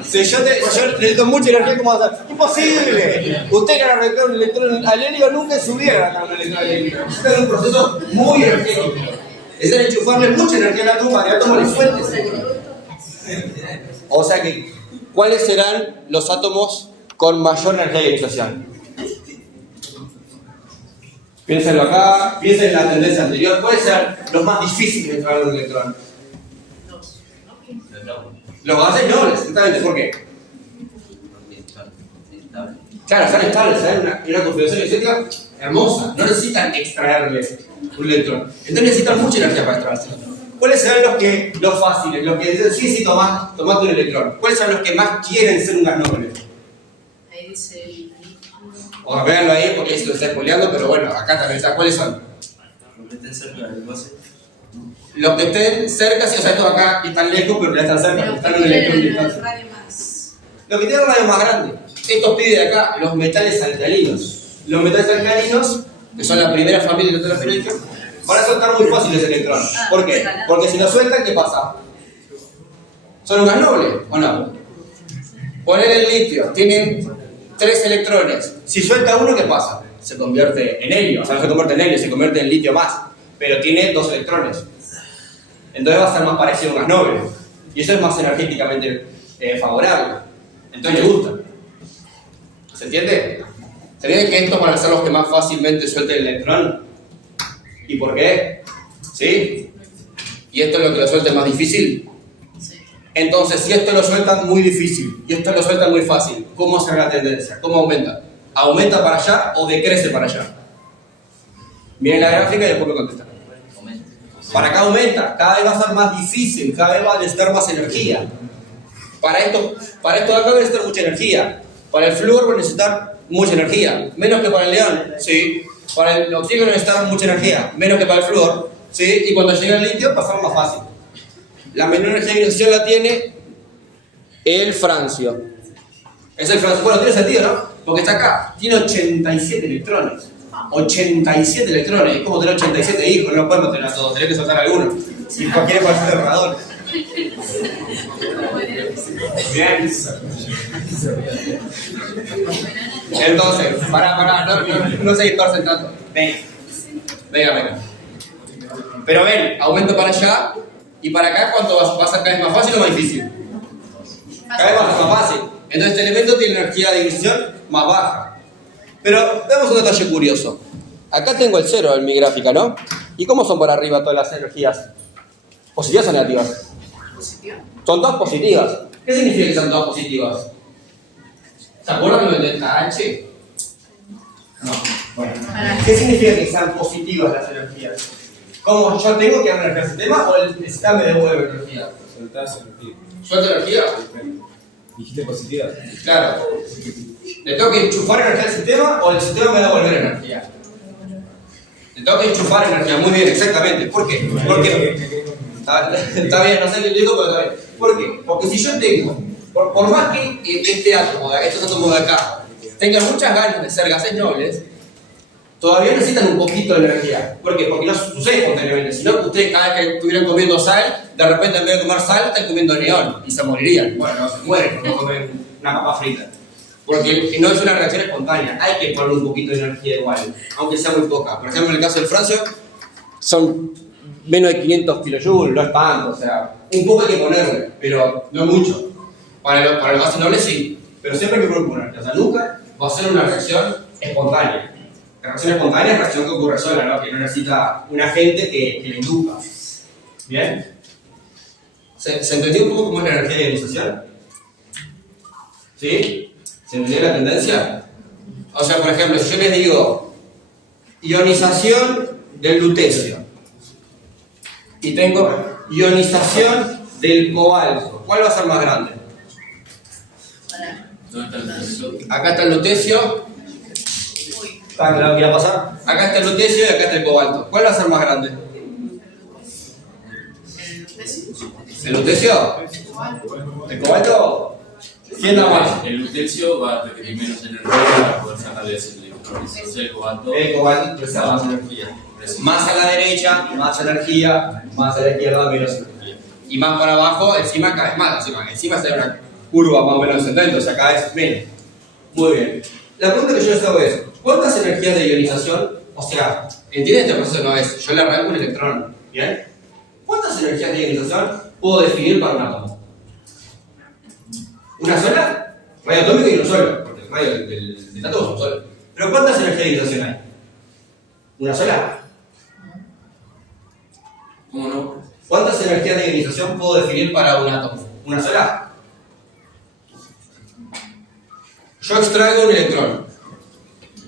Si yo necesito mucha energía, ¿cómo va a ser? ¡Imposible! Usted que arrancar un electrón al helio nunca se hubiera arrancado un electrón al helio. Es un proceso muy energético. Es el enchufarle mucha energía a la tumba, de átomos de fuentes. O sea que, ¿cuáles serán los átomos con mayor energía de ionización? Piénsenlo acá, piensen en la tendencia anterior. ¿Cuáles serán los más difíciles de extraer un electrón? Los gases nobles, exactamente. ¿Por qué? Claro, están estables, ¿eh? Una configuración energética hermosa. No necesitan extraerle un electrón. Entonces necesitan mucha energía para extraerse. ¿Cuáles serán los fáciles? Los que dicen, sí, tomate un electrón. ¿Cuáles son los que más quieren ser un gas noble? Ahí dice el... O sea, véanlo ahí porque ahí se lo está spoileando, pero bueno, acá también está. ¿Cuáles son? Los que estén cerca del base. Los que estén cerca, sí, o sea, estos acá están lejos, pero ya están cerca, Pero están en un electrón de distancia. radio más. Los que tienen un radio más grande, estos piden de acá, los metales alcalinos. Los metales alcalinos, que son la primera familia de la tabla periódica, van a soltar muy fácil ese electrón. ¿Por qué? Porque si lo sueltan, ¿qué pasa? ¿Son un gas noble o no? Poner el litio, tienen 3 electrones. Si suelta uno, ¿qué pasa? Se convierte en helio, o sea, no se convierte en helio, se convierte en litio más, pero tiene 2 electrones. Entonces va a ser más parecido a un gas noble. Y eso es más energéticamente favorable. Entonces le gusta. ¿Se entiende? ¿Se entiende que estos van a ser los que más fácilmente suelten el electrón? ¿Y por qué? ¿Sí? ¿Y esto es lo que lo suelta más difícil? Entonces, si esto lo sueltan muy difícil y esto lo sueltan muy fácil, ¿cómo será la tendencia? ¿Cómo aumenta? ¿Aumenta para allá o decrece para allá? Miren la gráfica y después me contestan. Para acá aumenta, cada vez va a ser más difícil, cada vez va a necesitar más energía. Para esto de acá va a necesitar mucha energía. Para el flúor va a necesitar mucha energía, menos que para el neón, ¿sí? Para el oxígeno va a necesitar mucha energía, menos que para el flúor, ¿sí? Y cuando llega el litio va a ser más fácil. La menor energía de ionización la tiene el francio. Es el francio, bueno, tiene sentido, ¿no? Porque está acá, tiene 87 electrones. 87 electrones, es como tener 87 hijos, no podemos tener a todos, tenés que soltar alguno. Si cualquiera puede ser errador. Bien. Entonces, no sé dispersen tanto. Venga. Pero ven, aumento para allá y para acá, ¿cuánto va a ser cada vez más fácil o más difícil? Cada vez va a ser más fácil. Entonces este elemento tiene energía de ionización más baja. Pero veamos un detalle curioso. Acá tengo el 0 en mi gráfica, ¿no? ¿Y cómo son por arriba todas las energías? ¿Positivas o negativas? Positiva. Son todas positivas. ¿Qué significa que son todas positivas? ¿Se acuerdan lo del delta H? No. Bueno. ¿Qué significa que sean positivas las energías? ¿Cómo yo tengo que dar energía al sistema o el sistema me devuelve energía? Soltás energía. ¿Suelto energía? Dijiste positiva. Claro. ¿Le tengo que enchufar energía al sistema o el sistema me va a devolver energía? Le tengo que enchufar energía. Muy bien, exactamente. ¿Por qué? Porque está bien, no sé qué digo, pero está bien. ¿Por qué? Porque si yo tengo, por más que este átomo, estos átomos de acá, tengan muchas ganas de ser gases nobles, todavía necesitan un poquito de energía. ¿Por qué? Porque no sucede espontáneamente. Si no, ustedes cada vez que estuvieran comiendo sal, de repente en vez de comer sal, están comiendo neón y se morirían. Bueno, no se mueren por no comer una papa frita. Porque no es una reacción espontánea, hay que poner un poquito de energía igual, aunque sea muy poca. Por ejemplo, en el caso del francio, son menos de 500 kilojoules, no es tanto, o sea, un poco hay que ponerle, pero no mucho. Para los gases nobles sí, pero siempre hay que poner, o sea, nunca va a ser una reacción espontánea. La reacción espontánea es una reacción que ocurre sola, ¿no? Que no necesita un agente que le induzca. ¿Bien? ¿Se entendió un poco cómo es la energía de ionización? ¿Sí? ¿Se entendió la tendencia? O sea, por ejemplo, si yo les digo ionización del lutecio y tengo ionización del cobalto, ¿cuál va a ser más grande? ¿Dónde está el lutecio? Acá está el lutecio. ¿Está claro qué va a pasar? Acá está el lutecio y acá está el cobalto. ¿Cuál va a ser más grande? ¿El lutecio? ¿El cobalto? ¿Quién da más? El lutecio va a requerir menos energía para poder sacarle ese electrón. Entonces el cobalto Precisa más energía. Más a la derecha, más energía, más a la izquierda, menos energía. Y más para abajo, encima cada vez más. Encima se da una curva más o menos ascendente, o sea, cada vez menos. Muy bien. La pregunta que yo les hago es, ¿cuántas energías de ionización? O sea, ¿entienden este proceso? No es, yo le arranco un electrón, ¿bien? ¿Cuántas energías de ionización puedo definir para un átomo? ¿Una sola? Radio atómico y uno solo, porque el radio del átomo es un solo. ¿Pero cuántas energías de ionización hay? ¿Una sola? ¿Cómo no? ¿Cuántas energías de ionización puedo definir para un átomo? ¿Una sola? Yo extraigo un electrón.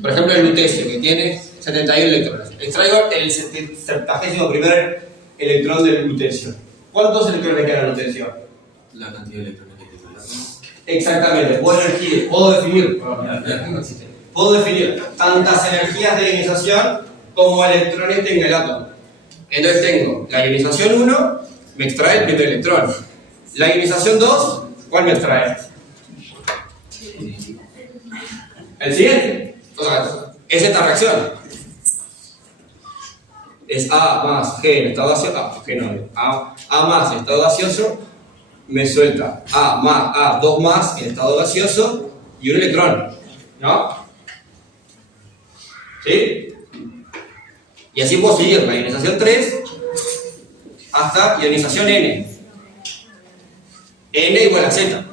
Por ejemplo, el lutecio, que tiene 71 electrones. Extraigo el 71º electrón del lutecio. ¿Cuántos electrones quedan en el lutecio? La cantidad de electrones que tiene el átomo. Exactamente, puedo definir tantas energías de ionización como electrones tenga el átomo. Entonces tengo la ionización 1, me extrae el primer electrón. La ionización 2, ¿cuál me extrae? El siguiente. O sea, es esta reacción. Es A más G en estado gaseoso. A más en estado gaseoso me suelta A 2 más en estado gaseoso y un electrón. ¿No? ¿Sí? Y así puedo seguir la ionización 3 hasta ionización N. N igual a Z.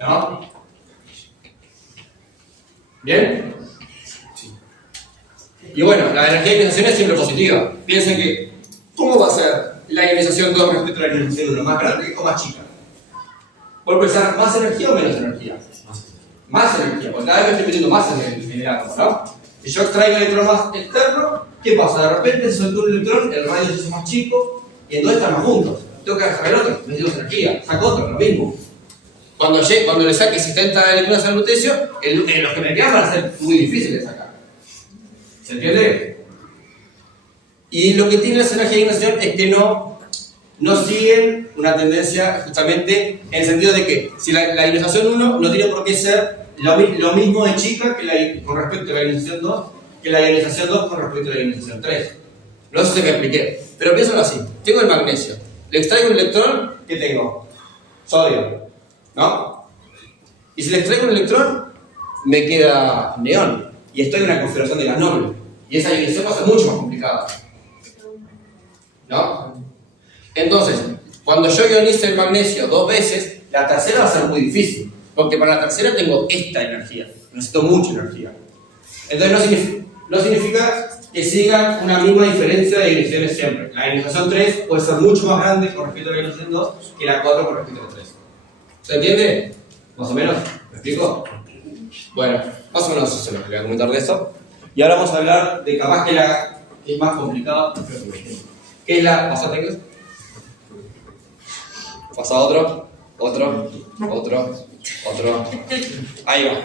¿No? ¿Bien? Sí. Y bueno, la energía de ionización es siempre positiva. Piensen que, ¿cómo va a ser la ionización 2 respecto a la ionización 1? ¿Más grande o más chica? ¿Puedo pensar más energía o menos energía? Más energía, porque cada vez me estoy metiendo más en el átomo, ¿no? Si yo extraigo el electrón más externo, ¿qué pasa? De repente se suelta un electrón, el radio se hace más chico y en dos están más juntos. Tengo que dejar el otro, necesito energía, saco otro, lo mismo. Cuando le saque 70 electrones al lutecio, los que me quedan van a ser muy difíciles de sacar. ¿Se entiende? Y lo que tiene las energías de ionización es que no siguen una tendencia justamente en el sentido de que si la ionización 1 no tiene por qué ser lo mismo de chica con respecto a la ionización 2 que la ionización 2 con respecto a la ionización 3. No sé si me expliqué, pero piénsalo así. Tengo el magnesio, le extraigo un electrón, ¿qué tengo? Sodio, ¿no? Y si le extraigo un electrón, me queda neón y estoy en una configuración de gas noble. Y esa ionización va a ser mucho más complicada, ¿no? Entonces, Cuando yo ionice el magnesio 2 veces, la tercera va a ser muy difícil, porque para la tercera tengo esta energía, necesito mucha energía. Entonces no significa que sigan una misma diferencia de ionizaciones siempre. La ionización 3 puede ser mucho más grande con respecto a la ionización 2 que la 4 con respecto a la 3. ¿Se entiende? ¿Más o menos? ¿Me explico? Bueno, más o menos eso es lo que voy a comentar de eso. Y ahora vamos a hablar de capaz que es más complicado. ¿Qué es la... ¿Pasa teclas? Pasa otro. Ahí va.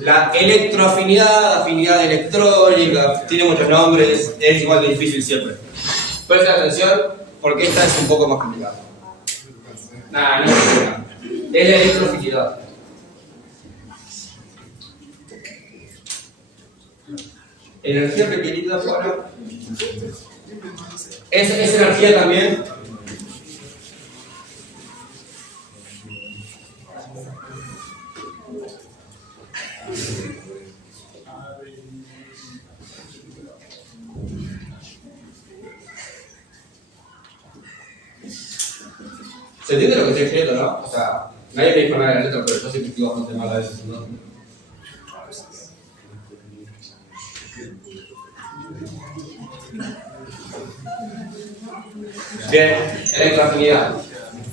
La electroafinidad, afinidad electrónica, tiene muchos nombres, es igual de difícil siempre. Presten atención porque esta es un poco más complicada. Nada, no es complicada. Es la electroafinidad. Energía requerida para... Es energía también. ¿Se entiende lo que estoy escribiendo, no? O sea, nadie me dijo nada de la letra, pero yo siempre escribo bastante mal a veces, ¿no? Bien, electroafinidad.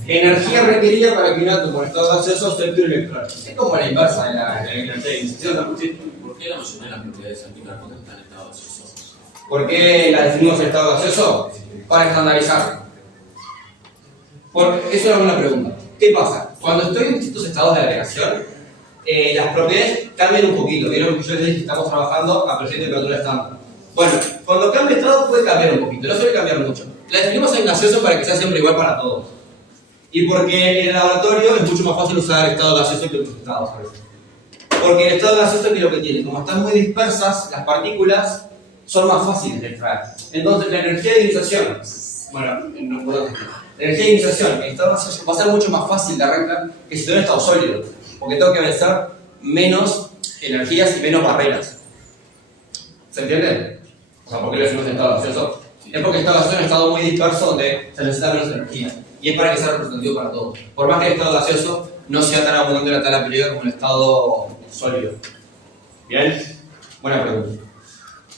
Energía requerida para que un átomo en estado gaseoso obtenga un electrón. Es como la inversa de la energía de iniciación, ¿no? ¿Por qué la mayoría de las propiedades anticarbonadas están en estado gaseoso? ¿Por qué la definimos en estado gaseoso? Para estandarizar. Porque eso es una buena pregunta. ¿Qué pasa? Cuando estoy en distintos estados de agregación, las propiedades cambian un poquito. Vieron que yo les dije que estamos trabajando a presión de temperatura estándar. Bueno, cuando cambia estado puede cambiar un poquito, no suele cambiar mucho. La definimos en gaseoso para que sea siempre igual para todos. Y porque en el laboratorio es mucho más fácil usar el estado gaseoso que otros estados a veces. Porque el estado gaseoso es lo que tiene, como están muy dispersas, las partículas son más fáciles de extraer. Entonces la energía de ionización, bueno, no puedo decir. La energía de ionización en estado gaseoso va a ser mucho más fácil de arrancar que si estoy en estado sólido. Porque tengo que vencer menos energías y menos barreras. ¿Se entiende? O sea, ¿por qué lo decimos en estado gaseoso? Es porque el estado gaseoso es un estado muy disperso donde se necesita menos energía. Y es para que sea representativo para todos. Por más que el estado gaseoso no sea tan abundante en la tabla periódica como el estado sólido. ¿Bien? Buena pregunta.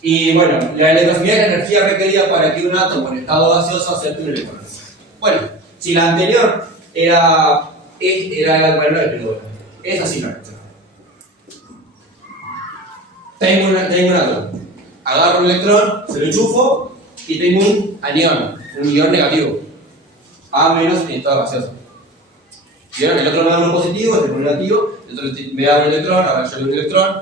Y bueno, la electroafinidad es la energía requerida para que un átomo en estado gaseoso acepte un electrón. Bueno, si la anterior era es así la reacción. Tengo un átomo. Agarro un electrón, se lo enchufo y tengo un anión, un ion negativo. A menos en estado gaseoso. ¿Vieron? El otro me da uno positivo, este es un negativo, el otro me da un electrón, ahora yo le doy un electrón.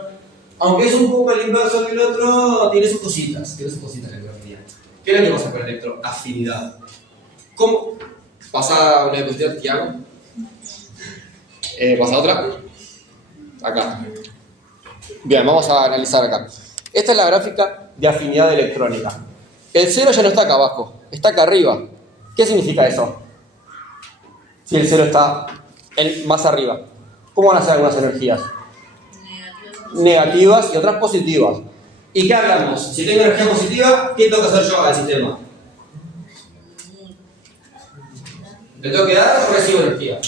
Aunque es un poco el inverso del otro, tiene sus cositas la electroafinidad. ¿Qué es lo que pasa con la electroafinidad? ¿Cómo? ¿Pasa una diapositiva, Tiago? ¿Pasa otra? Acá. Bien, vamos a analizar acá. Esta es la gráfica de afinidad electrónica. El cero ya no está acá abajo, está acá arriba. ¿Qué significa eso? Si el cero está más arriba. ¿Cómo van a ser algunas energías? Negativas y otras positivas. ¿Y qué hablamos? Si tengo energía positiva, ¿qué tengo que hacer yo al sistema? ¿Le tengo que dar o recibo energía?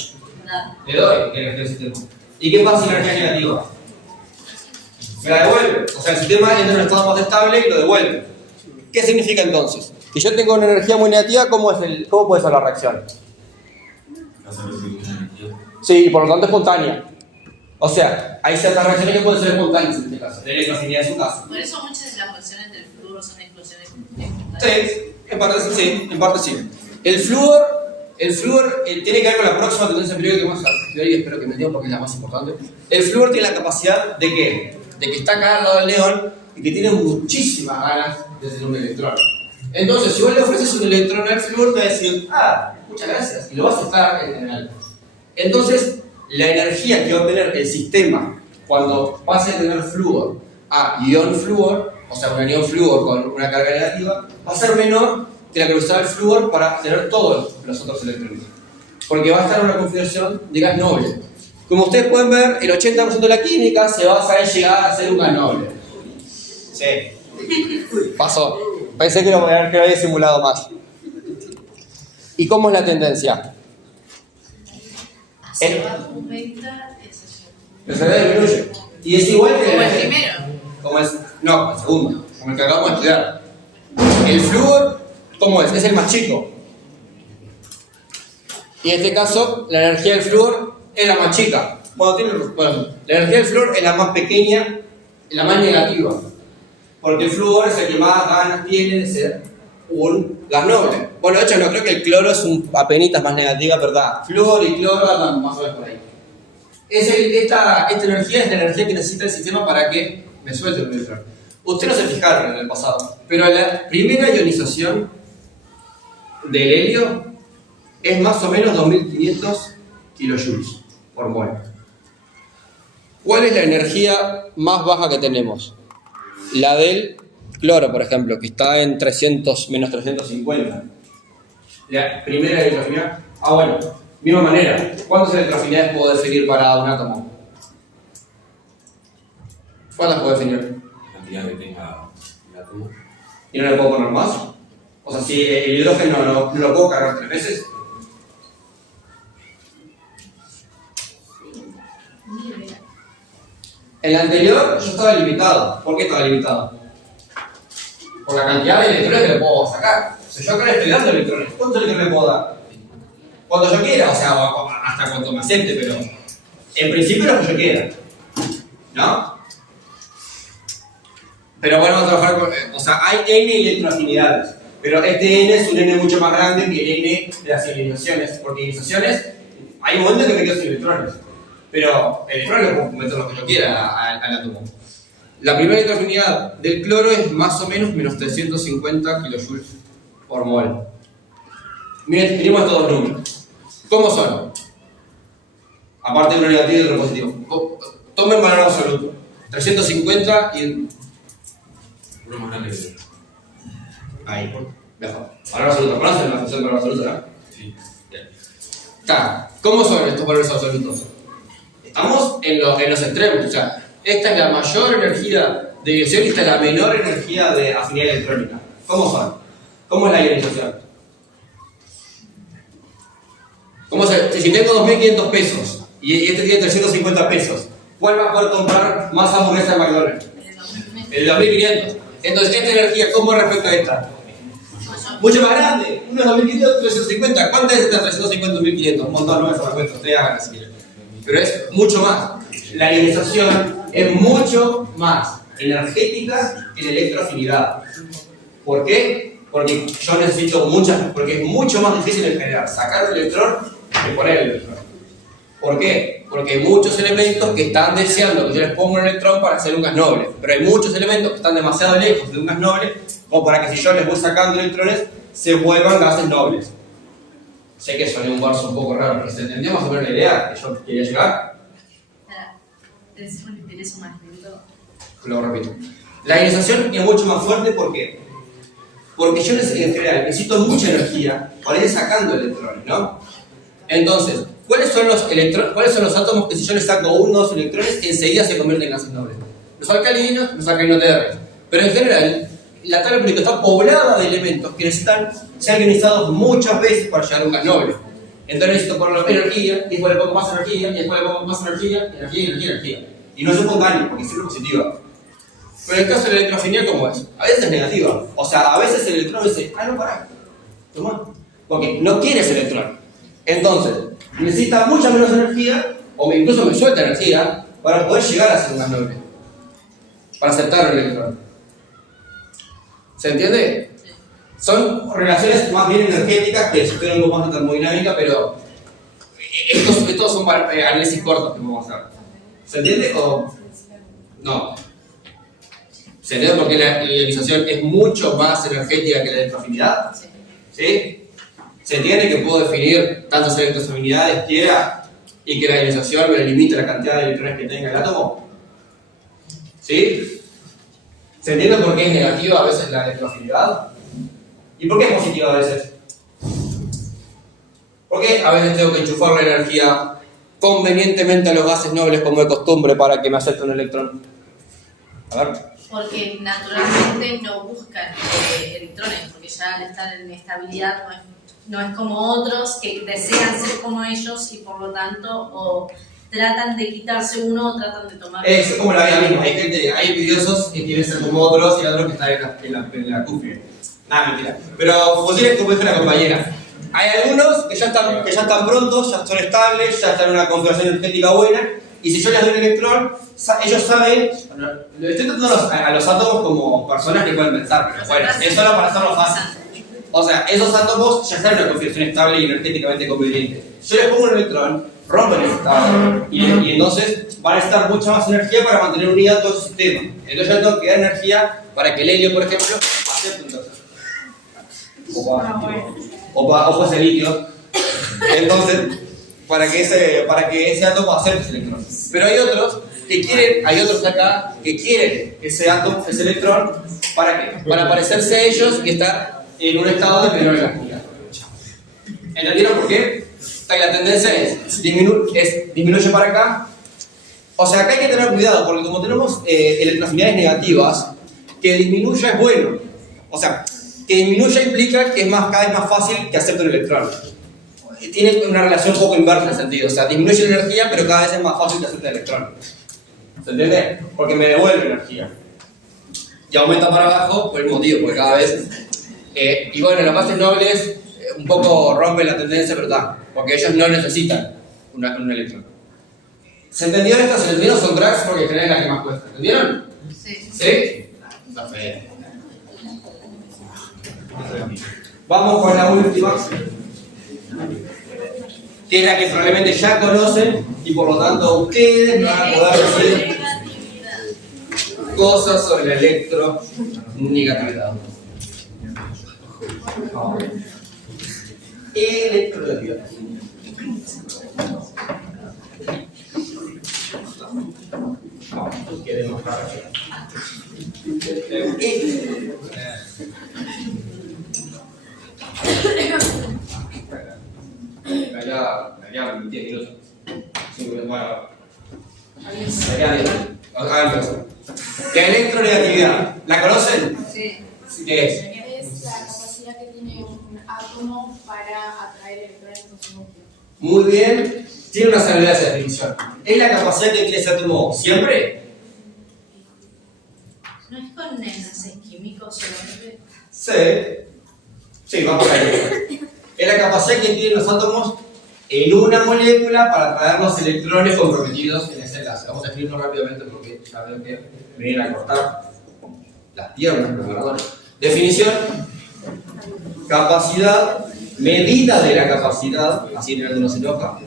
Le doy energía al sistema. ¿Y qué pasa si la energía es negativa? Me la devuelve. O sea, el sistema entra en un estado más estable y lo devuelve. ¿Qué significa entonces? Si yo tengo una energía muy negativa, ¿cómo puede ser la reacción? Sí, por lo tanto espontánea. O sea, hay ciertas reacciones que pueden ser espontáneas en este caso. La electroafinidad es su caso. Por eso muchas de las reacciones del flúor son explosiones Sí, en parte sí. El flúor tiene que ver con la próxima tendencia periódica que vamos a estudiar y espero que me entiendan porque es la más importante. El flúor tiene la capacidad de ¿qué? De que está acá al lado del neón y que tiene muchísimas ganas de hacer un electrón. Entonces, si vos le ofreces un electrón al flúor, te va a decir, muchas gracias, y lo vas a aceptar en general. Entonces, la energía que va a obtener el sistema cuando pase de tener flúor a ion flúor, o sea, un anión flúor con una carga negativa, va a ser menor que la que usaba el flúor para tener todos los otros electrones. Porque va a estar en una configuración de gas noble. Como ustedes pueden ver, el 80% de la química se basa en llegar a ser un gas noble. Sí. Pasó. Pensé que lo había simulado más. ¿Y cómo es la tendencia? Hacia abajo, 20, eso sí. La salida disminuye. Y es igual que Como el primero. No, el segundo, como el que acabamos de estudiar. El flúor, ¿cómo es? Es el más chico. Y en este caso, la energía del flúor es la más chica. Bueno, la energía del flúor es la más pequeña, la más negativa. Porque el flúor es el que más ganas tiene de ser un gas noble. Bueno, de hecho, no creo que el cloro es apenitas más negativa, ¿verdad? Flúor y cloro andan más o menos por ahí. Esta energía es la energía que necesita el sistema para que me suelte el electrón. Ustedes no se fijaron en el pasado, pero la primera ionización del helio es más o menos 2500 kilojoules por mol. ¿Cuál es la energía más baja que tenemos? La del cloro, por ejemplo, que está en menos 350. La primera electroafinidad. Bueno, misma manera. ¿Cuántas electroafinidades puedo definir para un átomo? ¿Cuántas puedo definir? La cantidad que tenga el átomo. ¿Y no le puedo poner más? O sea, si el hidrógeno no lo puedo cargar 3 veces. En la anterior yo estaba limitado. ¿Por qué estaba limitado? Por la cantidad de electrones que le puedo sacar. O sea, yo acá le estoy dando electrones. ¿Cuántos electrones le puedo dar? Cuando yo quiera, o sea, hasta cuanto me acepte, pero en principio lo que yo quiera. ¿No? Pero bueno, vamos a trabajar con... O sea, hay N electroafinidades. Pero este N es un N mucho más grande que el N de las ionizaciones. Porque ionizaciones, hay un momento que me quedo sin electrones. Pero electrones le puedo meter lo que yo quiera al átomo. La primera electroafinidad del cloro es más o menos menos 350 kilojoules por mol. Miren, tenemos estos dos números. ¿Cómo son? Aparte de uno negativo y otro positivo. Tomen valor absoluto. 350 y... Uno más grande que el otro. Ahí, mejor. Valor absoluto. ¿Conocen la función de valor absoluto, no? Sí. Está. ¿Cómo son estos valores absolutos? Estamos en los extremos. O sea, esta es la mayor energía de ionización y esta es la menor energía de afinidad electrónica. ¿Cómo son? ¿Cómo es la ionización? ¿Cómo se, si tengo 2.500 pesos y este tiene 350 pesos, ¿cuál va a poder comprar más hamburguesa de McDonald's? El de 2.500. Entonces, esta energía, ¿cómo respecto a esta? Mucho más grande. Uno es 2.500, 350. ¿Cuántas es esta 350, 2.500? Un montón, no me la cuenta. Ustedes hagan así. Pero es mucho más. La ionización es mucho más energética que la electroafinidad. ¿Por qué? Porque yo necesito porque es mucho más difícil en general sacar un electrón que poner el electrón. ¿Por qué? Porque hay muchos elementos que están deseando que yo les ponga un electrón para hacer un gas noble. Pero hay muchos elementos que están demasiado lejos de un gas noble como para que si yo les voy sacando electrones se vuelvan gases nobles. Sé que soné un verso un poco raro, pero ¿se entendió más o menos la idea que yo quería llegar? ¿Tenés un más lento? Lo repito. La ionización es mucho más fuerte, ¿por qué? Porque yo en general necesito mucha energía para ir sacando electrones, ¿no? Entonces, ¿cuáles son los átomos que si yo les saco 1 o 2 electrones enseguida se convierten en gases nobles? Los alcalinos, los alcalinoterres. Pero en general, la tabla periódica está poblada de elementos que necesitan ser ionizados muchas veces para llegar a un gas noble. Entonces necesito ponerle energía, y después le pongo más energía, y después le pongo más energía. Y no es espontáneo, porque siempre es positiva. Pero en el caso de la electroafinidad, ¿cómo es? A veces es negativa. O sea, a veces el electrón dice, no, pará, toma. Porque no quiere ese electrón. Entonces, necesita mucha menos energía, o incluso me suelta energía, para poder llegar a ser un gas noble. Para aceptar el electrón. ¿Se entiende? Sí. Son relaciones más bien energéticas que se estudian un poco más de termodinámica, pero estos son análisis cortos que vamos a hacer. ¿Se entiende o no? ¿Se entiende por qué la ionización es mucho más energética que la electroafinidad? Sí. ¿Sí? ¿Se entiende que puedo definir tantas electroafinidades quiera y que la ionización me limite la cantidad de electrones que tenga el átomo? ¿Sí? ¿Se entiende por qué es negativa a veces la electroafinidad? ¿Y por qué es positiva a veces? ¿Por qué a veces tengo que enchufar la energía convenientemente a los gases nobles como de costumbre para que me acepte un electrón? A ver. Porque naturalmente no buscan electrones, porque ya al estar en estabilidad no es No es como otros que desean ser como ellos y por lo tanto o tratan de quitarse uno o tratan de tomar. Es como la vida misma. Hay gente, hay envidiosos que quieren ser como otros y otros que están en la cúspide. Nada, mentira. Pero funciona como dijo la compañera. Hay algunos que ya están prontos, ya son estables, ya están en una configuración energética buena. Y si yo les doy un electrón, ellos saben. Lo estoy tratando a los átomos como personas que pueden pensar, pero bueno, es solo para hacerlo fácil. O sea, esos átomos ya están en una configuración estable y energéticamente conveniente. Yo les pongo un electrón, rompen el estado y entonces van a necesitar mucha más energía para mantener unidad todo el sistema. Entonces yo tengo que dar energía para que el helio, por ejemplo, acepte un tercer. O fuese líquido. Entonces, para que ese átomo acepte ese electrón. Pero hay otros acá que quieren ese átomo, ese electrón, ¿para qué? Para parecerse a ellos y estar en un estado de menor energía. ¿Entendieron por qué? La tendencia es disminuye para acá. O sea, acá hay que tener cuidado, porque como tenemos electroafinidades negativas, que disminuya es bueno. O sea, que disminuya implica que es cada vez más fácil que acepte un electrón. Tiene una relación un poco inversa en ese sentido. O sea, disminuye la energía, pero cada vez es más fácil que acepte el electrón. ¿Se entiende? Porque me devuelve energía. Y aumenta para abajo por el motivo, porque cada vez... y bueno, las bases nobles un poco rompen la tendencia, pero está. Porque ellos no necesitan un electrón. ¿Se entendió esto? ¿Se entendieron? Son drags porque generan la que más cuesta. ¿Entendieron? Sí. ¿Sí? Está feo. Vamos con la última, que es la que probablemente ya conocen y por lo tanto ustedes van a poder decir cosas sobre la electronegatividad. Electronegatividad. Queremos allá 10 minutos. 5 minutos, bueno. Allá 10. La electronegatividad. ¿La conocen? Sí. ¿Qué es? Es la capacidad que tiene un átomo para atraer electrones con su núcleo. Muy bien. Tiene una salvedad esa definición. ¿Es la capacidad que tiene ese átomo siempre? ¿No es con enlaces químicos solamente? Sí, va por ahí. Es la capacidad que tienen los átomos en una molécula para atraer los electrones comprometidos en ese enlace. Vamos a escribirlo rápidamente porque ya veo que me vienen a cortar las piernas, perdón. Definición: capacidad, medida de la capacidad, así no se enoja.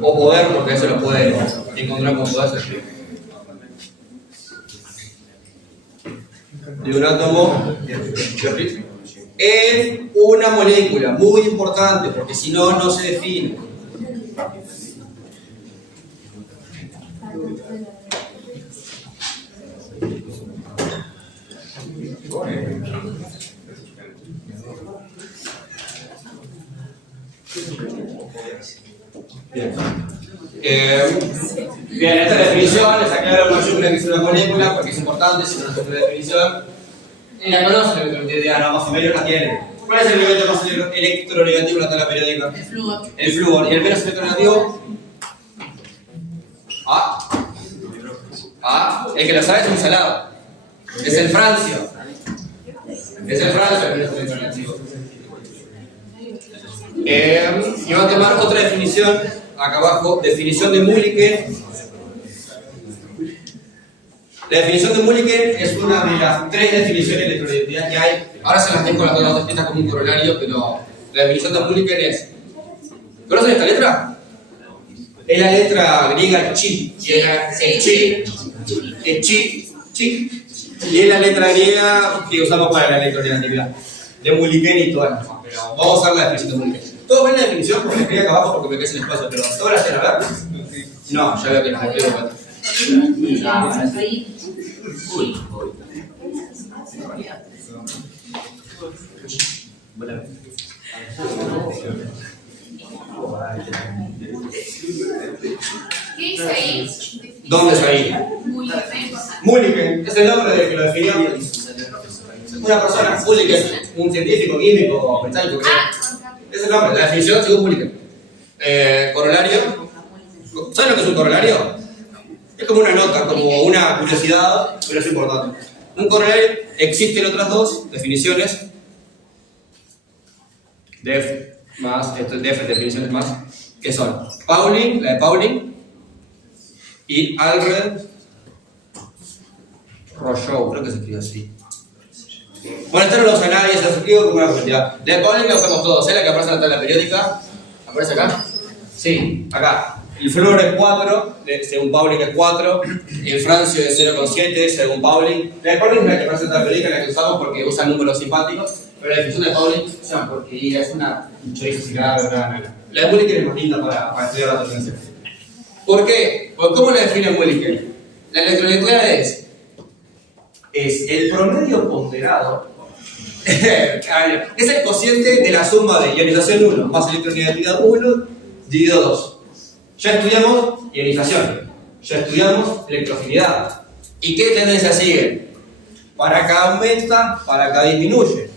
O poder, porque eso lo puede encontrar con poder. De un átomo en una molécula, muy importante, porque si no, no se define. Bien, esta definición les aclaro mayúscula que es una molécula porque es importante, si no se hace la definición. Y la conocen, no, más o menos la tienen. ¿Cuál es el elemento más electronegativo en la tabla periódica? El flúor. El flúor. ¿Y el menos electronegativo? El que lo sabe es un salado. Es el francio. Es el francio el menos electronegativo. Y vamos a tomar otra definición, acá abajo, definición de Mulliken. La definición de Mulliken es una de las 3 definiciones de electronegatividad que hay. Ahora se las tengo las dos escritas como un corolario, pero la definición de Mulliken es... ¿Conocen esta letra? Es la letra griega chi. Chi. Y es la letra griega que usamos para la electronegatividad. De Mulliken y todas las demás. Pero vamos a ver la definición de Mulliken. ¿Todos ven la definición? Porque la escribí acá abajo porque me quedé sin espacio, pero ¿todos la quieren ver? No, ya veo que no me explico. ¿Qué dice ahí? ¿Dónde es ahí? Muy bien. Mulliken, es el nombre del que lo definió. Una persona, Mulliken, un científico, químico, mecánico, es el nombre, la definición según Mulliken. Corolario. ¿Saben lo que es un corolario? Es como una nota, como una curiosidad, pero es importante. Un corolario, existen otras dos definiciones. Def más, def definiciones más, que son Pauling, la de Pauling, y Alred Rochow, creo que se escribe así. Bueno, esto no lo usa nadie, se lo escribo como una curiosidad. La de Pauling la usamos todos, ¿eh? La que aparece en la tabla periódica. ¿Aparece acá? Sí, acá. El flúor es 4, según Pauling es 4. El francio es 0,7, según Pauling. La de Pauling es la que aparece en la tabla periódica, la que usamos porque usa números simpáticos. Pero la definición de Pauling es una porquería, es una chorizo cigarro, nada. La de Mulliken es más linda para estudiar la tendencia. ¿Por qué? Porque ¿cómo la define Mulliken? La electronegatividad es el promedio ponderado, es el cociente de la suma de ionización 1 más electronegatividad 1 dividido 2. Ya estudiamos ionización, ya estudiamos electroafinidad. ¿Y qué tendencia sigue? Para acá aumenta, para acá disminuye.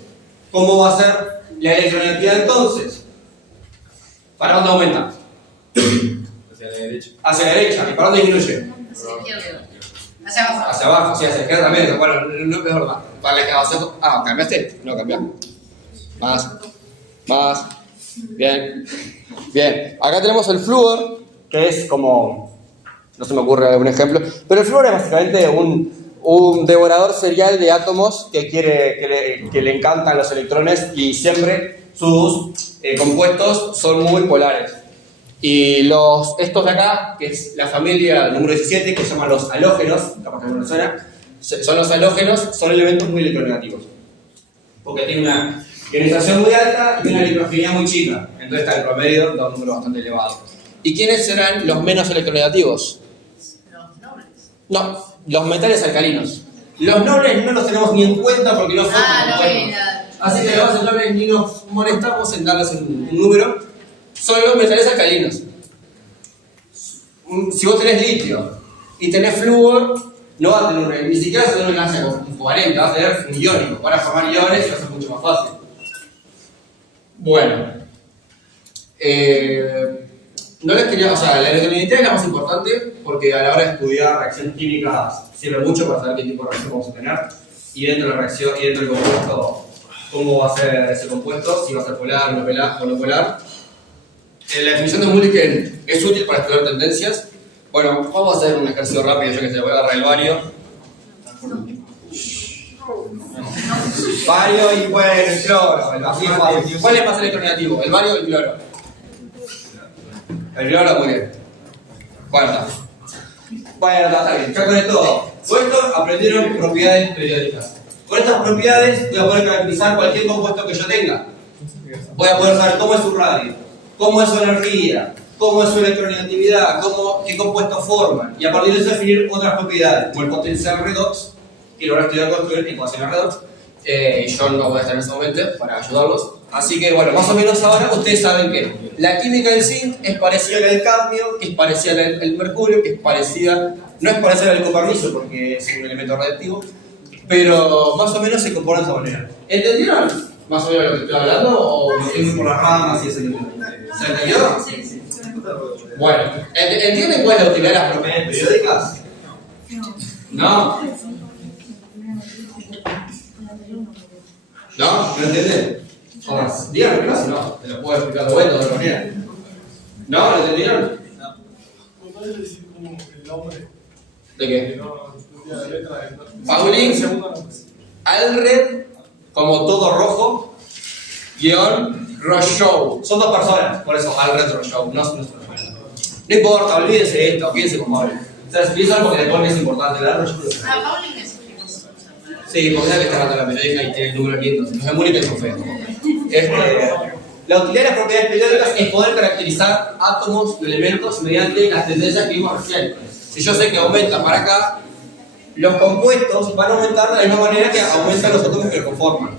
¿Cómo va a ser la electronegatividad entonces? ¿Para dónde aumenta? Hacia la derecha. Hacia la derecha. ¿Y para dónde disminuye? Hacia abajo. Hacia abajo, sí, hacia la izquierda también. Bueno, no es verdad. Para la que va a ser. Ah, ¿cambiaste? No, cambié. Más. Bien. Bien. Acá tenemos el flúor, que es como. No se me ocurre algún ejemplo. Pero el flúor es básicamente un devorador serial de átomos que le encantan los electrones y siempre sus compuestos son muy polares. Y estos de acá, que es la familia número 17, que se llaman los halógenos, capaz que no suena, son los halógenos, son elementos muy electronegativos. Porque tienen una ionización muy alta y una electroafinidad muy chica. Entonces está el promedio de un número bastante elevado. ¿Y quiénes serán los menos electronegativos? Los nobles. No, los metales alcalinos. Los nobles no los tenemos ni en cuenta porque no forman compuestos. Así que los nobles ni nos molestamos en darles un número. Son los metales alcalinos. Si vos tenés litio y tenés flúor, no vas a tener ni siquiera vas a tener un enlace con 40, vas a tener un iónico. Van a formar iones y va a ser mucho más fácil. Bueno. No les quería, o sea, la electronegatividad es la más importante porque a la hora de estudiar reacciones químicas sirve mucho para saber qué tipo de reacción vamos a tener y dentro de la reacción y dentro del compuesto cómo va a ser ese compuesto, si va a ser polar, no polar. La definición de Mulliken es útil para estudiar tendencias. Bueno, vamos a hacer un ejercicio rápido, yo que se voy a agarrar el bario. Bario y bueno, el cloro, así es fácil. ¿Cuál es más electronegativo, el bario o el cloro? El cloro, muy bien. Bueno, está bien, ya con esto. Con esto aprendieron propiedades periódicas. Con estas propiedades voy a poder caracterizar cualquier compuesto que yo tenga. Voy a poder saber cómo es su radio, cómo es su energía, cómo es su electronegatividad, qué compuestos forman. Y a partir de eso definir otras propiedades, como el potencial redox, que lo van a estudiar con ecuaciones redox. Yo no voy a estar en ese momento para ayudarlos. Así que bueno, más o menos ahora ustedes saben que la química del zinc es parecida a la del cadmio, que es parecida al mercurio, que es parecida, no es parecida al copernicio porque es un elemento radiactivo, pero más o menos se comporta de esa manera. ¿Entendieron más o menos lo que estoy hablando o me estoy por las ramas y ese tipo? ¿Se entendió? Sí. Bueno, ¿entienden cuál es la utilidad de las propiedades periódicas? ¿No? ¿No? ¿No entienden? Ahora, díganme más, no, te lo puedo explicar de vuelta de otra manera. ¿No? ¿Lo entendieron? ¿Puedes decir como el nombre? ¿De qué? La letra de Pauling, Alred, como todo rojo, guión Rochow. Son dos personas, por eso Alred Rochow, no No importa, olvídense de esto, quédense con Pauling. O sea, se piensan porque de es importante, ¿verdad? Pauling es famoso. Sí, porque es que está dando la periódica y tiene números lindos. Los de Mulliken son feos. La utilidad de las propiedades periódicas es poder caracterizar átomos y elementos mediante las tendencias que vimos recién. Si yo sé que aumenta para acá, los compuestos van a aumentar de la misma manera que aumentan los átomos que los conforman.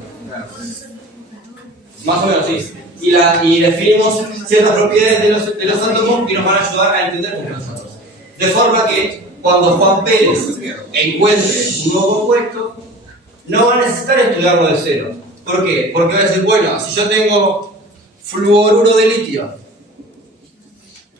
Más o menos sí. Y definimos ciertas propiedades de los átomos que nos van a ayudar a entender cómo son los átomos. De forma que cuando Juan Pérez encuentre un nuevo compuesto, no va a necesitar estudiarlo de cero. ¿Por qué? Porque va a decir, bueno, si yo tengo fluoruro de litio,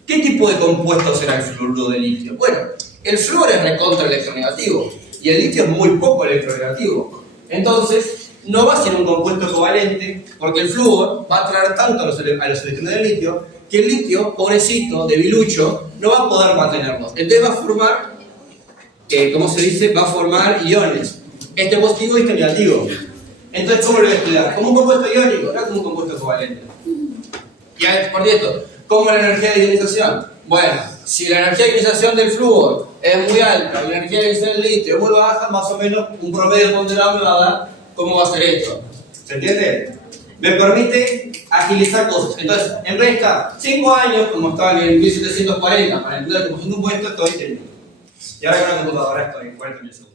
¿qué tipo de compuesto será el fluoruro de litio? Bueno, el flúor es recontra electronegativo y el litio es muy poco electronegativo. Entonces, no va a ser un compuesto covalente porque el flúor va a atraer tanto a los electrones del litio que el litio, pobrecito, debilucho, no va a poder mantenerlos. Entonces va a formar, ¿cómo se dice? Va a formar iones. Este positivo y este negativo. Entonces, ¿cómo lo voy a estudiar? Como un compuesto iónico, no como un compuesto covalente. Y por cierto, ¿cómo es la energía de ionización? Bueno, si la energía de ionización del flúor es muy alta y la energía de ionización del litio es muy baja, más o menos un promedio ponderado me va a dar cómo va a ser esto. ¿Se entiende? Me permite agilizar cosas. Entonces, en vez de estar 5 años, como estaba en 1740, para entender cómo es un compuesto, estoy en 30. Y ahora con la computadora estoy en 40 segundos.